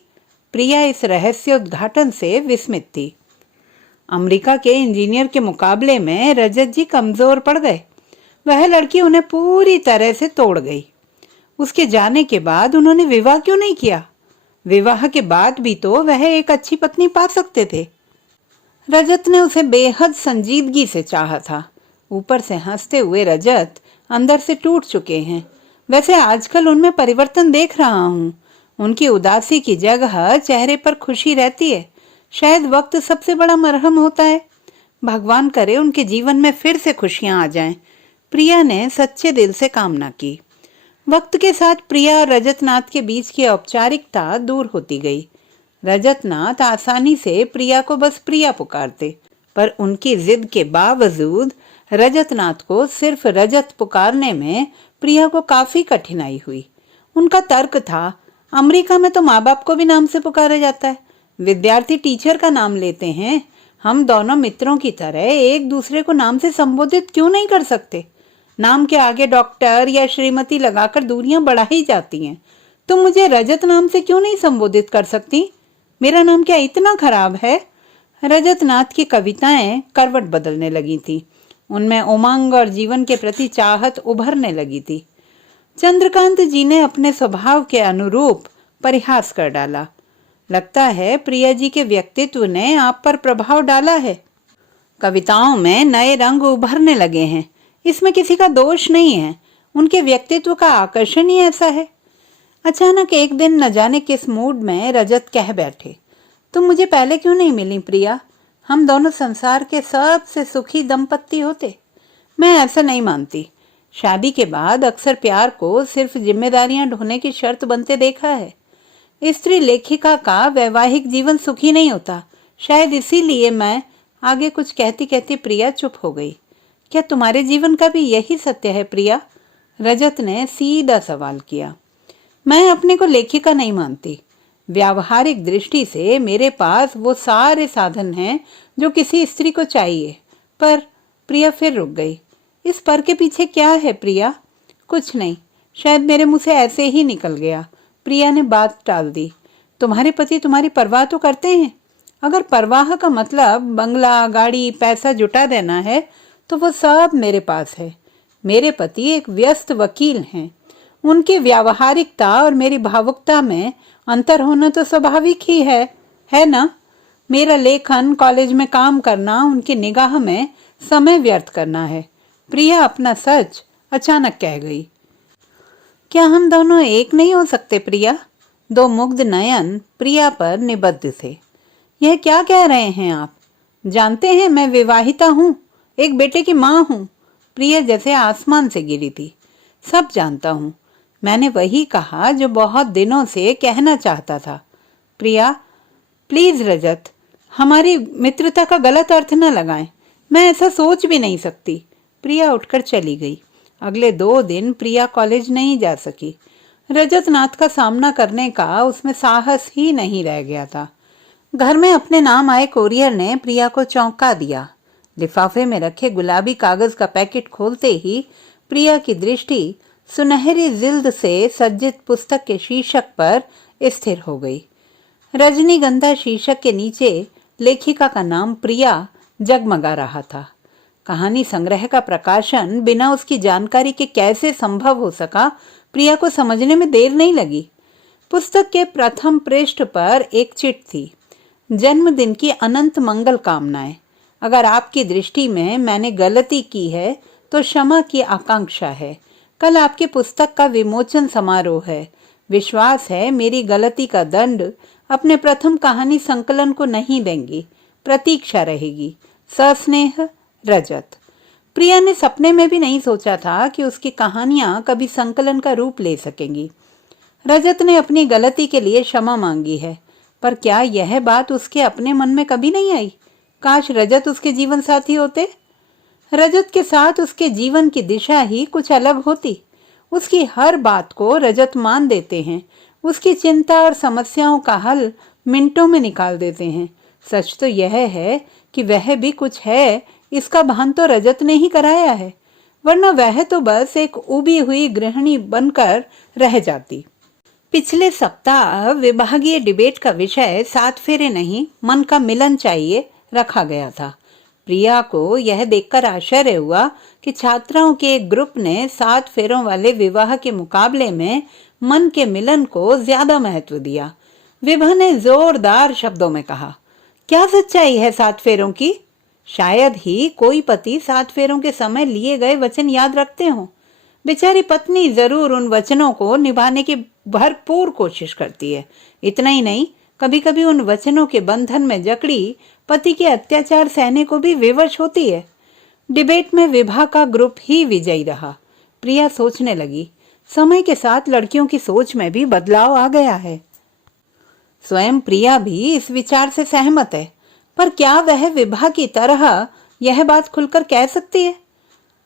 प्रिया इस रहस्य उद्घाटन से विस्मित थी। अमेरिका के इंजीनियर के मुकाबले में रजत जी कमजोर पड़ गए। वह लड़की उन्हें पूरी तरह से तोड़ गई। उसके जाने के बाद उन्होंने विवाह क्यों नहीं किया? विवाह के बाद भी तो वह एक अच्छी पत्नी पा सकते थे। रजत ने उसे बेहद संजीदगी से चाहा था। ऊपर से हंसते हुए रजत अंदर से टूट चुके हैं। वैसे आजकल उनमें परिवर्तन देख रहा हूँ। उनकी उदासी की जगह चेहरे पर खुशी रहती है। शायद वक्त सबसे बड़ा मरहम होता है। भगवान करे उनके जीवन में फिर से खुशियां आ जाएं। प्रिया ने सच्चे दिल से कामना की। वक्त के साथ प्रिया और रजतनाथ के बीच की औपचारिकता दूर होती गई। रजतनाथ आसानी से प्रिया को बस प्रिया पुकारते, पर उनकी जिद के बावजूद रजतनाथ को सिर्फ रजत पुकारने में प्रिया को काफी कठिनाई हुई। उनका तर्क था, अमेरिका में तो माँ बाप को भी नाम से पुकारा जाता है। विद्यार्थी टीचर का नाम लेते हैं। हम दोनों मित्रों की तरह एक दूसरे को नाम से संबोधित क्यों नहीं कर सकते? नाम के आगे डॉक्टर या श्रीमती लगाकर दूरियां बढ़ा ही जाती हैं। तुम मुझे रजत नाम से क्यों नहीं संबोधित कर सकती? मेरा नाम क्या इतना खराब है? रजत नाथ की कविताएं करवट बदलने लगी थी। उनमें उमंग और जीवन के प्रति चाहत उभरने लगी थी। चंद्रकांत जी ने अपने स्वभाव के अनुरूप परिहास कर डाला। लगता है प्रिया जी के व्यक्तित्व ने आप पर प्रभाव डाला है। कविताओं में नए रंग उभरने लगे हैं। इसमें किसी का दोष नहीं है, उनके व्यक्तित्व का आकर्षण ही ऐसा है। अचानक एक दिन न जाने किस मूड में रजत कह बैठे, तुम मुझे पहले क्यों नहीं मिली प्रिया? हम दोनों संसार के सबसे सुखी दंपत्ति होते। मैं ऐसा नहीं मानती। शादी के बाद अक्सर प्यार को सिर्फ जिम्मेदारियां ढोने की शर्त बनते देखा है। स्त्री लेखिका का वैवाहिक जीवन सुखी नहीं होता। शायद इसीलिए मैं आगे कुछ कहती कहती प्रिया चुप हो गई। क्या तुम्हारे जीवन का भी यही सत्य है प्रिया? रजत ने सीधा सवाल किया। मैं अपने को लेखिका नहीं मानती। व्यावहारिक दृष्टि से मेरे पास वो सारे साधन हैं जो किसी स्त्री को चाहिए। पर प्रिया फिर रुक गई। इस पर के पीछे क्या है प्रिया? कुछ नहीं, शायद मेरे मुंह से ऐसे ही निकल गया। प्रिया ने बात टाल दी। तुम्हारे पति तुम्हारी परवाह तो करते हैं। अगर परवाह का मतलब बंगला, गाड़ी, पैसा जुटा देना है तो वो सब मेरे पास है। मेरे पति एक व्यस्त वकील हैं। उनकी व्यावहारिकता और मेरी भावुकता में अंतर होना तो स्वाभाविक ही है ना? मेरा लेखन, कॉलेज में काम करना उनकी निगाह में समय व्यर्थ करना है। प्रिया अपना सच अचानक कह गई। क्या हम दोनों एक नहीं हो सकते प्रिया? दो मुग्ध नयन प्रिया पर निबद्ध थे। यह क्या कह रहे हैं आप? जानते हैं मैं विवाहिता हूँ, एक बेटे की माँ हूँ। प्रिया जैसे आसमान से गिरी थी। सब जानता हूँ। मैंने वही कहा जो बहुत दिनों से कहना चाहता था। प्रिया, प्लीज रजत, हमारी मित्रता का गलत अर्थ न लगाएं। मैं ऐसा सोच भी नहीं सकती। प्रिया उठकर चली गई। अगले 2 दिन प्रिया कॉलेज नहीं जा सकी। रजत नाथ का सामना करने का उसमें साहस ही नहीं रह गया था। घर में अपने नाम आए कोरियर ने प्रिया को चौंका दिया। लिफाफे में रखे गुलाबी कागज का पैकेट खोलते ही प्रिया की दृष्टि सुनहरी जिल्द से सज्जित पुस्तक के शीर्षक पर स्थिर हो गई। रजनीगंधा शीर्षक के नीचे लेखिका का नाम प्रिया जगमगा रहा था। कहानी संग्रह का प्रकाशन बिना उसकी जानकारी के कैसे संभव हो सका, प्रिया को समझने में देर नहीं लगी। पुस्तक के प्रथम पृष्ठ पर एक चिट थी। जन्मदिन की अनंत मंगल कामनाएं। अगर आपकी दृष्टि में मैंने गलती की है तो क्षमा की आकांक्षा है। कल आपकी पुस्तक का विमोचन समारोह है। विश्वास है मेरी गलती का दंड अपने प्रथम कहानी संकलन को नहीं देंगी। प्रतीक्षा रहेगी। सस्नेह, रजत। प्रिया ने सपने में भी नहीं सोचा था कि उसकी कहानियां कभी संकलन का रूप ले सकेंगी। रजत ने अपनी गलती के लिए क्षमा मांगी है, पर क्या यह बात उसके अपने मन में कभी नहीं आई? काश रजत उसके जीवन साथी होते। रजत के साथ उसके जीवन की दिशा ही कुछ अलग होती। उसकी हर बात को रजत मान देते हैं। उसकी चिंता और समस्याओं का हल मिनटों में निकाल देते हैं। सच तो यह है कि वह भी कुछ है, इसका भान तो रजत ने ही कराया है, वरना वह तो बस एक उबी हुई गृहिणी बनकर रह जाती। पिछले सप्ताह विभागीय डिबेट का विषय 7 फेरे नहीं, मन का मिलन चाहिए रखा गया था। प्रिया को यह देखकर आश्चर्य हुआ कि छात्राओं के एक ग्रुप ने 7 फेरों वाले विवाह के मुकाबले में मन के मिलन को ज्यादा महत्व दिया। विभा ने जोरदार शब्दों में कहा, क्या सच्चाई है 7 फेरों की? शायद ही कोई पति 7 फेरों के समय लिए गए वचन याद रखते हों। बेचारी पत्नी जरूर उन वचनों को निभाने की भरपूर कोशिश करती है। इतना ही नहीं, कभी कभी उन वचनों के बंधन में जकड़ी पति के अत्याचार सहने को भी विवश होती है। डिबेट में विभा का ग्रुप ही विजयी रहा। प्रिया सोचने लगी, समय के साथ लड़कियों की सोच में भी बदलाव आ गया है। स्वयं प्रिया भी इस विचार से सहमत है, पर क्या वह विभा की तरह यह बात खुलकर कह सकती है?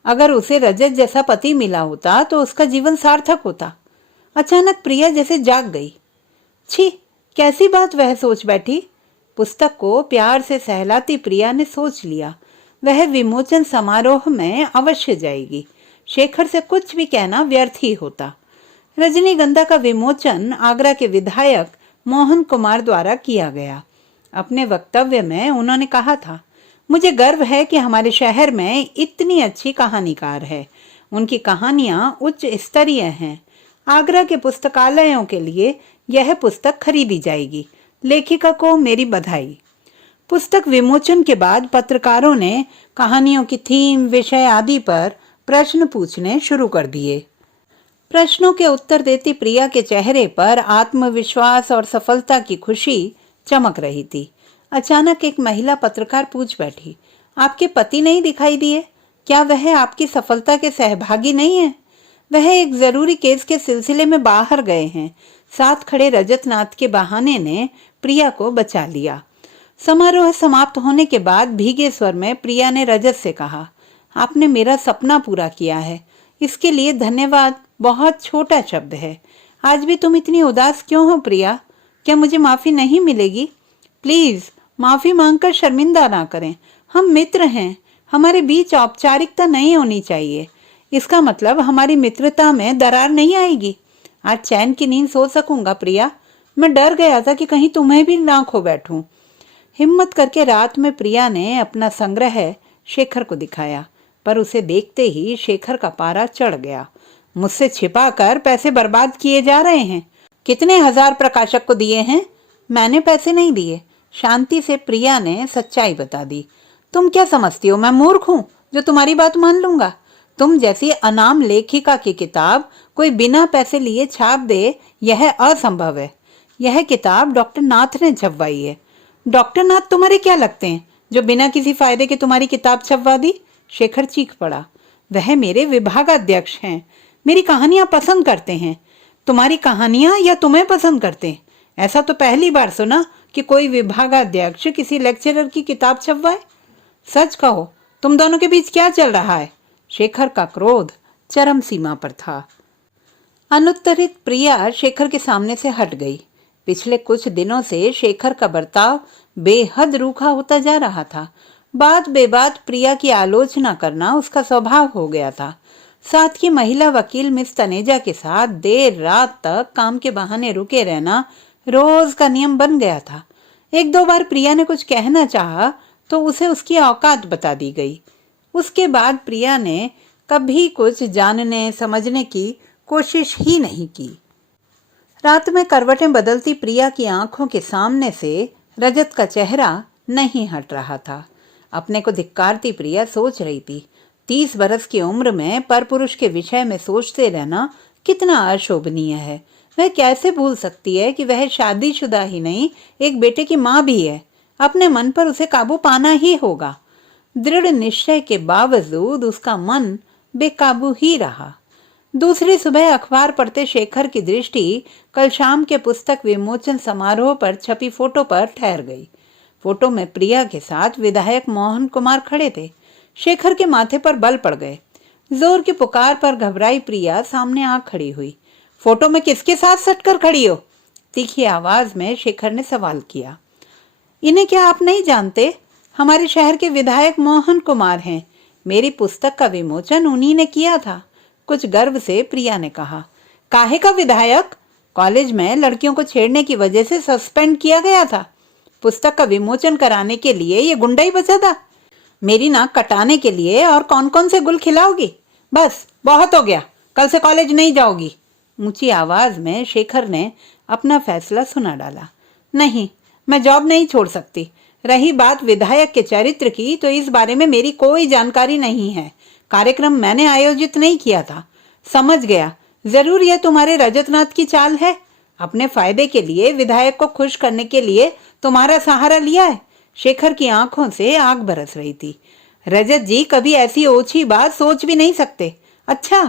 अगर उसे रजत जैसा पति मिला होता तो उसका जीवन सार्थक होता। अचानक प्रिया जैसे जाग गई। छी, कैसी बात वह सोच बैठी। पुस्तक को प्यार से सहलाती प्रिया ने सोच लिया, वह विमोचन समारोह में अवश्य जाएगी। शेखर से कुछ भी कहना व्यर्थ ही होता। रजनीगंधा का विमोचन आगरा के विधायक मोहन कुमार द्वारा किया गया। अपने वक्तव्य में उन्होंने कहा था, मुझे गर्व है कि हमारे शहर में इतनी अच्छी कहानीकार है। उनकी कहानियां उच्च स्तरीय हैं। आगरा के पुस्तकालयों के लिए यह पुस्तक खरीदी जाएगी। लेखिका को मेरी बधाई। पुस्तक विमोचन के बाद पत्रकारों ने कहानियों की थीम, विषय आदि पर प्रश्न पूछने शुरू कर दिए। प्रश्नों के उत्तर देती प्रिया के चेहरे पर आत्मविश्वास और सफलता की खुशी चमक रही थी। अचानक एक महिला पत्रकार पूछ बैठी, आपके पति नहीं दिखाई दिए? क्या वह आपकी सफलता के सहभागी नहीं है? वह एक जरूरी केस के सिलसिले में बाहर गए हैं। साथ खड़े रजत नाथ के बहाने ने प्रिया को बचा लिया। समारोह समाप्त होने के बाद भीगे स्वर में प्रिया ने रजत से कहा, आपने मेरा सपना पूरा किया है, इसके लिए धन्यवाद बहुत छोटा शब्द है। आज भी तुम इतनी उदास क्यों हो प्रिया? क्या मुझे माफी नहीं मिलेगी? प्लीज माफी मांगकर शर्मिंदा ना करें। हम मित्र हैं, हमारे बीच औपचारिकता नहीं होनी चाहिए। इसका मतलब हमारी मित्रता में दरार नहीं आएगी। आज चैन की नींद सो सकूंगा प्रिया। मैं डर गया था कि कहीं तुम्हें भी ना खो बैठूं। हिम्मत करके रात में प्रिया ने अपना संग्रह शेखर को दिखाया, पर उसे देखते ही शेखर का पारा चढ़ गया। मुझसे छिपा कर पैसे बर्बाद किए जा रहे हैं। कितने हजार प्रकाशक को दिए हैं? मैंने पैसे नहीं दिए। शांति से प्रिया ने सच्चाई बता दी। तुम क्या समझती हो मैं मूर्ख हूं जो तुम्हारी बात मान लूंगा? तुम जैसी अनाम लेखिका की किताब कोई बिना पैसे लिए छाप दे, यह असंभव है। यह किताब डॉक्टर नाथ ने छपवाई है। डॉक्टर नाथ तुम्हारे क्या लगते हैं जो बिना किसी फायदे के तुम्हारी किताब छपवा दी? शेखर चीख पड़ा। वह मेरे विभागाध्यक्ष हैं, मेरी कहानियां पसंद करते हैं। तुम्हारी कहानियां या तुम्हें पसंद करते हैं? ऐसा तो पहली बार सुना कि कोई विभागाध्यक्ष किसी लेक्चरर की किताब छपवाए। सच कहो, तुम दोनों के बीच क्या चल रहा है? शेखर का क्रोध चरम सीमा पर था। अनुत्तरित प्रिया शेखर के सामने से हट गई। पिछले कुछ दिनों से शेखर का बर्ताव बेहद रूखा होता जा रहा था। बात बेबात प्रिया की आलोचना करना उसका स्वभाव हो गया था। साथ की महिला वकील मिस तनेजा के साथ देर रात तक काम के बहाने रुके रहना रोज का नियम बन गया था। एक दो बार प्रिया ने कुछ कहना चाहा तो उसे उसकी औकात बता दी गई। उसके बाद प्रिया ने कभी कुछ जानने समझने की कोशिश ही नहीं की। रात में करवटें बदलती प्रिया की आंखों के सामने से रजत का चेहरा नहीं हट रहा था। अपने को धिक्कारती प्रिया सोच रही थी, 30 बरस की उम्र में परपुरुष के विषय में सोचते रहना कितना अशोभनीय है। वह कैसे भूल सकती है कि वह शादीशुदा ही नहीं, एक बेटे की माँ भी है। अपने मन पर उसे काबू पाना ही होगा। दृढ़ निश्चय के बावजूद उसका मन बेकाबू ही रहा। दूसरी सुबह अखबार पढ़ते शेखर की दृष्टि कल शाम के पुस्तक विमोचन समारोह पर छपी फोटो पर ठहर गई। फोटो में प्रिया के साथ विधायक मोहन कुमार खड़े थे। शेखर के माथे पर बल पड़ गए। जोर की पुकार पर घबराई प्रिया सामने आ खड़ी हुई। फोटो में किसके साथ सटकर खड़ी हो? तीखी आवाज में शेखर ने सवाल किया। इन्हें क्या आप नहीं जानते? हमारे शहर के विधायक मोहन कुमार हैं। मेरी पुस्तक का विमोचन उन्हीं ने किया था। कुछ गर्व से प्रिया ने कहा। काहे का विधायक? कॉलेज में लड़कियों को छेड़ने की वजह से सस्पेंड किया गया था। पुस्तक का विमोचन कराने के लिए ये गुंडा ही बचा था। मेरी नाक कटाने के लिए और कौन कौन से गुल खिलाओगी? बस बहुत हो गया, कल से कॉलेज नहीं जाओगी। ऊंची आवाज में शेखर ने अपना फैसला सुना डाला। नहीं, मैं जॉब नहीं छोड़ सकती। रही बात विधायक के चरित्र की, तो इस बारे में मेरी कोई जानकारी नहीं है। कार्यक्रम मैंने आयोजित नहीं किया था। समझ गया, जरूर यह तुम्हारे रजतनाथ की चाल है। अपने फायदे के लिए, विधायक को खुश करने के लिए तुम्हारा सहारा लिया है। शेखर की आंखों से आग बरस रही थी। रजत जी कभी ऐसी ओछी बात सोच भी नहीं सकते। अच्छा,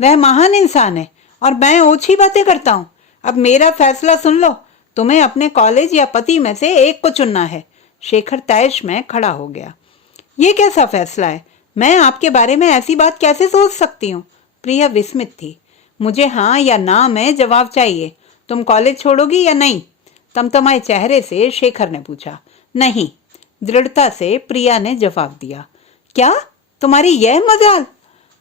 वह महान इंसान है और मैं ओछी बातें करता हूँ। अब मेरा फैसला सुन लो, तुम्हें अपने कॉलेज या पति में से एक को चुनना है। शेखर तैश में खड़ा हो गया। ये कैसा फैसला है? मैं आपके बारे में ऐसी बात कैसे सोच सकती हूँ? प्रिया विस्मित थी। मुझे हाँ या ना में जवाब चाहिए। तुम कॉलेज छोड़ोगी या नहीं? तमतमाए चेहरे से शेखर ने पूछा। नहीं, दृढ़ता से प्रिया ने जवाब दिया। क्या? तुम्हारी यह मजाल?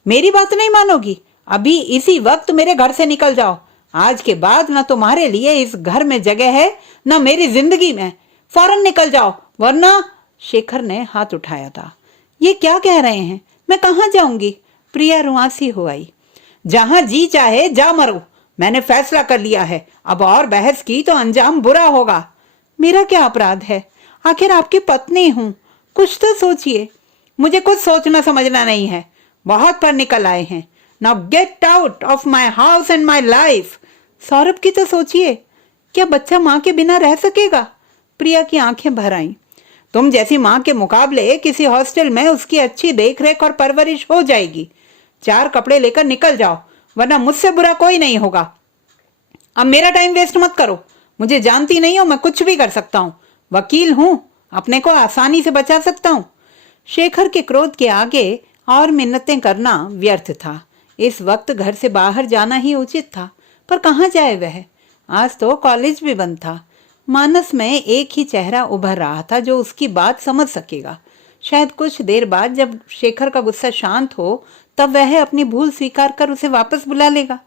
मेरी बात नहीं मानोगी? अभी इसी वक्त मेरे घर से निकल जाओ। आज के बाद न तुम्हारे लिए इस घर में जगह है, न मेरी जिंदगी में। फौरन निकल जाओ, वरना। शेखर ने हाथ उठाया था। ये क्या कह रहे हैं? मैं कहाँ जाऊंगी? प्रिया रुआंसी हो आई। जहां जी चाहे जा मरो। मैंने फैसला कर लिया है। अब और बहस की तो अंजाम बुरा होगा। मेरा क्या अपराध है? आखिर आपकी पत्नी हूं। कुछ तो सोचिए। मुझे कुछ सोचना समझना नहीं है। बहुत पर निकल आए हैं। Now get out of my house and my life. Saurabh की तो सोचिए। क्या बच्चा माँ के बिना रह सकेगा? प्रिया की आंखें भर आईं। तुम जैसी माँ के मुकाबले किसी हॉस्टल में उसकी अच्छी देखरेख और परवरिश हो जाएगी। 4 कपड़े लेकर निकल जाओ, वरना मुझसे बुरा कोई नहीं होगा। अब मेरा टाइम वेस्ट मत करो। मुझे जानती नहीं हो, मैं कुछ भी कर सकता हूँ। वकील हूं, अपने को आसानी से बचा सकता हूँ। शेखर के क्रोध के आगे और मिन्नतें करना व्यर्थ था। इस वक्त घर से बाहर जाना ही उचित था, पर कहाँ जाए वह? आज तो कॉलेज भी बंद था। मानस में एक ही चेहरा उभर रहा था जो उसकी बात समझ सकेगा। शायद कुछ देर बाद जब शेखर का गुस्सा शांत हो, तब वह अपनी भूल स्वीकार कर उसे वापस बुला लेगा।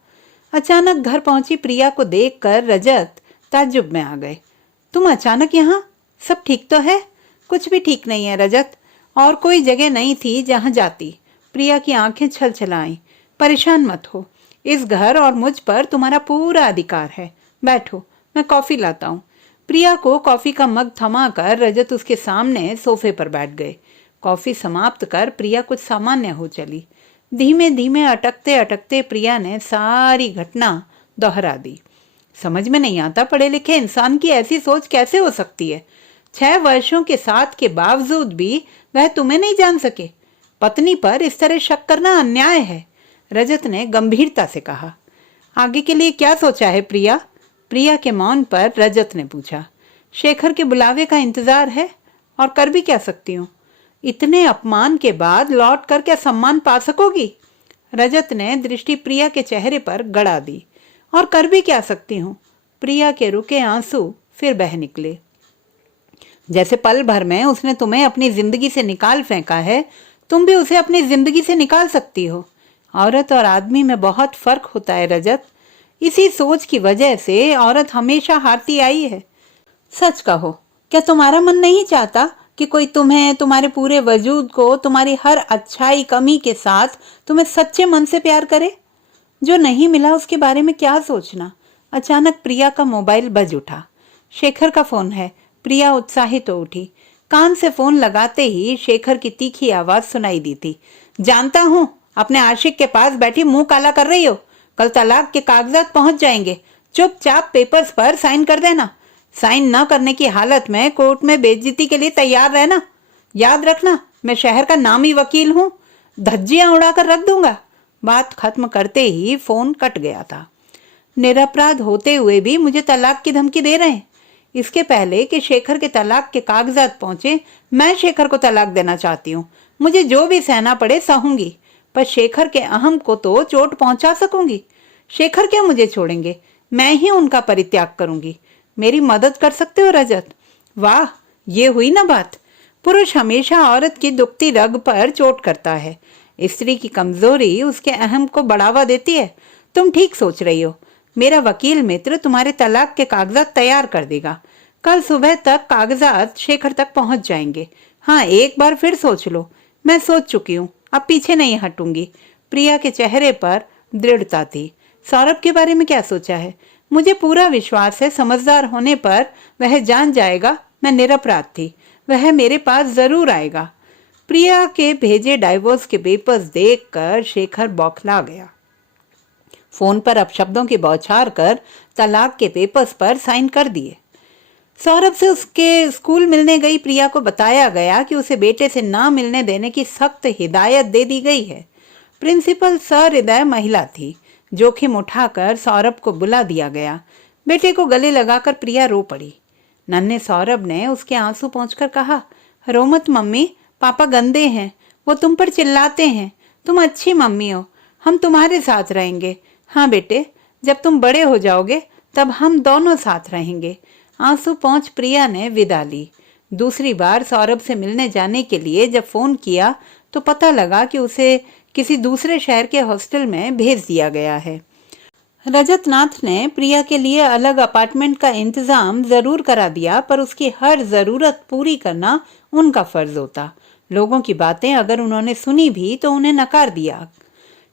अचानक घर पहुंची प्रिया को देखकर रजत ताज्जुब में आ गए। तुम अचानक यहाँ? सब ठीक तो है? कुछ भी ठीक नहीं है रजत। और कोई जगह नहीं थी जहां जाती। प्रिया की आंखें छलछलाईं। परेशान मत हो। इस घर और मुझ पर तुम्हारा पूरा अधिकार है। बैठो, मैं कॉफी लाता हूँ। प्रिया को कॉफी का मग थमाकर रजत उसके सामने सोफे पर बैठ गए। कॉफी समाप्त कर प्रिया कुछ सामान्य हो चली। धीमे धीमे अटकते अटकते प्रिया ने सारी घटना दोहरा दी। समझ में नहीं आता पढ़े लिखे इंसान की ऐसी सोच कैसे हो सकती है। 6 वर्षों के साथ के बावजूद भी वह तुम्हें नहीं जान सके। पत्नी पर इस तरह शक करना अन्याय है। रजत ने गंभीरता से कहा। आगे के लिए क्या सोचा है प्रिया? प्रिया के मौन पर रजत ने पूछा। शेखर के बुलावे का इंतजार है, और कर भी क्या सकती हूँ? इतने अपमान के बाद लौट कर क्या सम्मान पा सकोगी? रजत ने दृष्टि प्रिया के चेहरे पर गड़ा दी। और कर भी क्या सकती हूँ? प्रिया के रुके आंसू फिर बह निकले। जैसे पल भर में उसने तुम्हें अपनी जिंदगी से निकाल फेंका है, तुम भी उसे अपनी जिंदगी से निकाल सकती हो। औरत और आदमी में बहुत फर्क होता है रजत। इसी सोच की वजह से औरत हमेशा हारती आई है। सच कहो, क्या तुम्हारा मन नहीं चाहता कि कोई तुम्हें, तुम्हारे पूरे वजूद को, तुम्हारी हर अच्छाई कमी के साथ तुम्हें सच्चे मन से प्यार करे? जो नहीं मिला उसके बारे में क्या सोचना। अचानक प्रिया का मोबाइल बज उठा। शेखर का फोन है। प्रिया उत्साहित हो उठी। कान से फोन लगाते ही शेखर की तीखी आवाज सुनाई दी थी। जानता हूँ अपने आशिक के पास बैठी मुंह काला कर रही हो। कल तलाक के कागजात पहुंच जाएंगे। चुपचाप पेपर्स पर साइन कर देना। साइन न करने की हालत में कोर्ट में बेइज्जती के लिए तैयार रहना। याद रखना, मैं शहर का नामी वकील हूँ। धज्जियां उड़ाकर रख दूंगा। बात खत्म करते ही फोन कट गया था। निरपराध होते हुए भी मुझे तलाक की धमकी दे रहे हैं। इसके पहले कि शेखर के तलाक के कागजात पहुंचे, मैं शेखर को तलाक देना चाहती हूँ। मुझे जो भी सहना पड़े सहूंगी, पर शेखर के अहम को तो चोट पहुंचा सकूंगी। शेखर क्या मुझे छोड़ेंगे? मैं ही उनका परित्याग करूंगी। मेरी मदद कर सकते हो रजत? वाह, ये हुई ना बात। पुरुष हमेशा औरत की दुखती रग पर चोट करता है। स्त्री की कमजोरी उसके अहम को बढ़ावा देती है। तुम ठीक सोच रही हो। मेरा वकील मित्र तुम्हारे तलाक के कागजात तैयार कर देगा। कल सुबह तक कागजात शेखर तक पहुंच जाएंगे। हाँ, एक बार फिर सोच लो। मैं सोच चुकी हूँ, अब पीछे नहीं हटूंगी। प्रिया के चेहरे पर दृढ़ता थी। सौरभ के बारे में क्या सोचा है? मुझे पूरा विश्वास है समझदार होने पर वह जान जाएगा मैं निरपराध थी। वह मेरे पास जरूर आएगा। प्रिया के भेजे डाइवोर्स के पेपर्स देखकर शेखर बौखला गया। फोन पर अपशब्दों की बौछार कर तलाक के पेपर्स पर साइन कर दिए। सौरभ से उसके स्कूल मिलने गई प्रिया को बताया गया कि उसे बेटे से ना मिलने देने की सख्त हिदायत दे दी गई है। प्रिंसिपल सहृदय महिला थी। जोखिम उठाकर सौरभ को बुला दिया गया। बेटे को गले लगाकर प्रिया रो पड़ी। नन्हे सौरभ ने उसके आंसू पोंछकर कहा, रो मत मम्मी, पापा गंदे हैं, वो तुम पर चिल्लाते हैं। तुम अच्छी मम्मी हो, हम तुम्हारे साथ रहेंगे। हाँ बेटे, जब तुम बड़े हो जाओगे तब हम दोनों साथ रहेंगे। आंसू पोंछ प्रिया ने विदा ली। दूसरी बार सौरभ से मिलने जाने के लिए जब फोन किया तो पता लगा कि उसे किसी दूसरे शहर के हॉस्टल में भेज दिया गया है। रजत नाथ ने प्रिया के लिए अलग अपार्टमेंट का इंतजाम जरूर करा दिया, पर उसकी हर जरूरत पूरी करना उनका फर्ज होता। लोगों की बातें अगर उन्होंने सुनी भी तो उन्हें नकार दिया।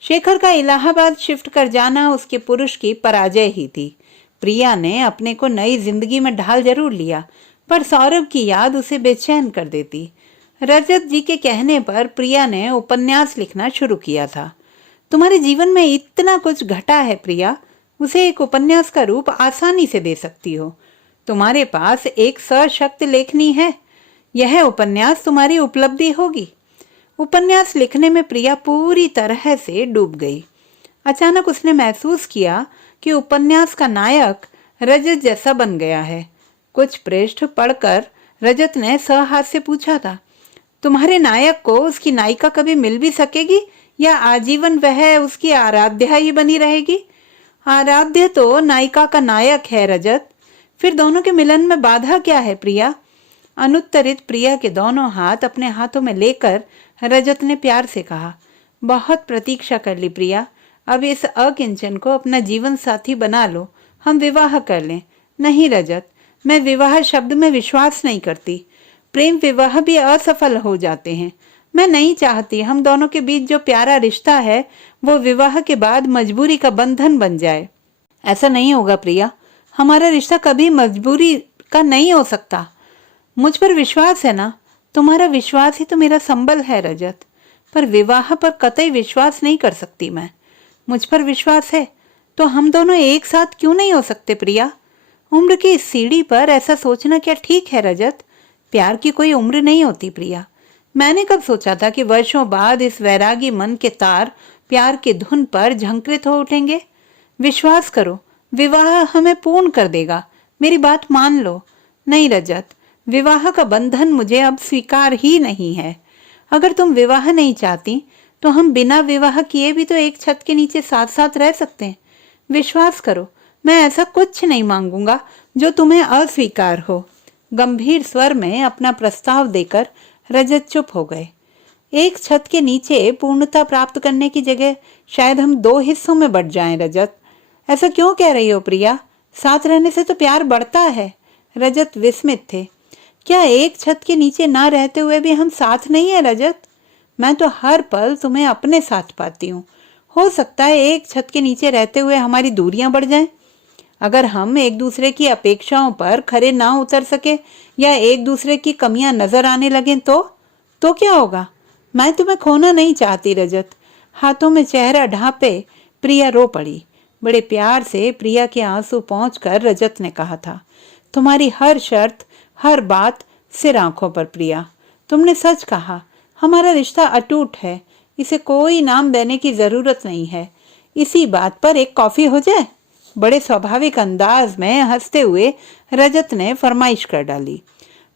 शेखर का इलाहाबाद शिफ्ट कर जाना उसके पुरुष की पराजय ही थी। प्रिया ने अपने को नई जिंदगी में ढाल जरूर लिया, पर सौरभ की याद उसे बेचैन कर देती। रजत जी के कहने पर प्रिया ने उपन्यास लिखना शुरू किया था। तुम्हारे जीवन में इतना कुछ घटा है प्रिया, उसे एक उपन्यास का रूप आसानी से दे सकती हो। तुम्हारे पास एक सशक्त लेखनी है, यह उपन्यास तुम्हारी उपलब्धि होगी। उपन्यास लिखने में प्रिया पूरी तरह से डूब गई। अचानक उसने महसूस किया कि उपन्यास का नायक रजत जैसा बन गया है। कुछ पृष्ठ पढ़कर रजत ने सहास्य पूछा था, तुम्हारे नायक को उसकी नायिका कभी मिल भी सकेगी या आजीवन वह उसकी आराध्या ही बनी रहेगी? आराध्य तो नायिका का नायक है रजत, फिर दोनों के मिलन में बाधा क्या है प्रिया? अनुत्तरित प्रिया के दोनों हाथ अपने हाथों में लेकर रजत ने प्यार से कहा, बहुत प्रतीक्षा कर ली प्रिया, अब इस अकिंचन को अपना जीवन साथी बना लो, हम विवाह कर लें। नहीं रजत, मैं विवाह शब्द में विश्वास नहीं करती। प्रेम विवाह भी असफल हो जाते हैं। मैं नहीं चाहती हम दोनों के बीच जो प्यारा रिश्ता है वो विवाह के बाद मजबूरी का बंधन बन जाए। ऐसा नहीं होगा प्रिया, हमारा रिश्ता कभी मजबूरी का नहीं हो सकता। मुझ पर विश्वास है ना? तुम्हारा विश्वास ही तो मेरा संबल है रजत, पर विवाह पर कतई विश्वास नहीं कर सकती मैं। मुझ पर विश्वास है तो हम दोनों एक साथ क्यों नहीं हो सकते प्रिया? उम्र की इस सीढ़ी पर ऐसा सोचना क्या ठीक है रजत? प्यार की कोई उम्र नहीं होती प्रिया। मैंने कब सोचा था कि वर्षों बाद इस वैरागी मन के तार प्यार की धुन पर झंकृत हो उठेंगे। विश्वास करो, विवाह हमें पूर्ण कर देगा, मेरी बात मान लो। नहीं रजत, विवाह का बंधन मुझे अब स्वीकार ही नहीं है। अगर तुम विवाह नहीं चाहती तो हम बिना विवाह किए भी तो एक छत के नीचे साथ साथ रह सकते हैं। विश्वास करो, मैं ऐसा कुछ नहीं मांगूंगा जो तुम्हें अस्वीकार हो। गंभीर स्वर में अपना प्रस्ताव देकर रजत चुप हो गए। एक छत के नीचे पूर्णता प्राप्त करने की जगह शायद हम दो हिस्सों में बंट जाएं रजत। ऐसा क्यों कह रही हो प्रिया? साथ रहने से तो प्यार बढ़ता है। रजत विस्मित थे। क्या एक छत के नीचे ना रहते हुए भी हम साथ नहीं है रजत? मैं तो हर पल तुम्हें अपने साथ पाती हूँ। हो सकता है एक छत के नीचे रहते हुए हमारी दूरियां बढ़ जाएं। अगर हम एक दूसरे की अपेक्षाओं पर खरे ना उतर सके या एक दूसरे की कमियां नजर आने लगें तो क्या होगा? मैं तुम्हें खोना नहीं चाहती रजत। हाथों में चेहरा ढांपे प्रिया रो पड़ी। बड़े प्यार से प्रिया के आंसू पोंछकर रजत ने कहा था, तुम्हारी हर शर्त, हर बात सिर आंखों पर प्रिया। तुमने सच कहा, हमारा रिश्ता अटूट है, इसे कोई नाम देने की जरूरत नहीं है। इसी बात पर एक कॉफी हो जाए? बड़े स्वाभाविक अंदाज में हंसते हुए रजत ने फरमाइश कर डाली।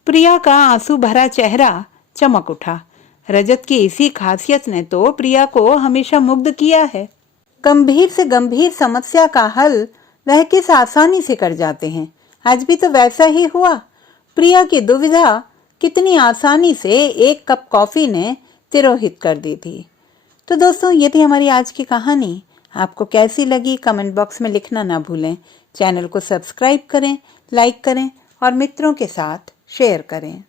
प्रिया का आंसू भरा चेहरा चमक उठा। रजत की इसी खासियत ने तो प्रिया को हमेशा मुग्ध किया है। गंभीर से गंभीर समस्या का हल वह किस आसानी से कर जाते हैं। आज भी तो वैसा ही हुआ। प्रिया की दुविधा कितनी आसानी से एक कप कॉफी ने तिरोहित कर दी थी। तो दोस्तों, ये थी हमारी आज की कहानी। आपको कैसी लगी कमेंट बॉक्स में लिखना ना भूलें। चैनल को सब्सक्राइब करें, लाइक करें और मित्रों के साथ शेयर करें।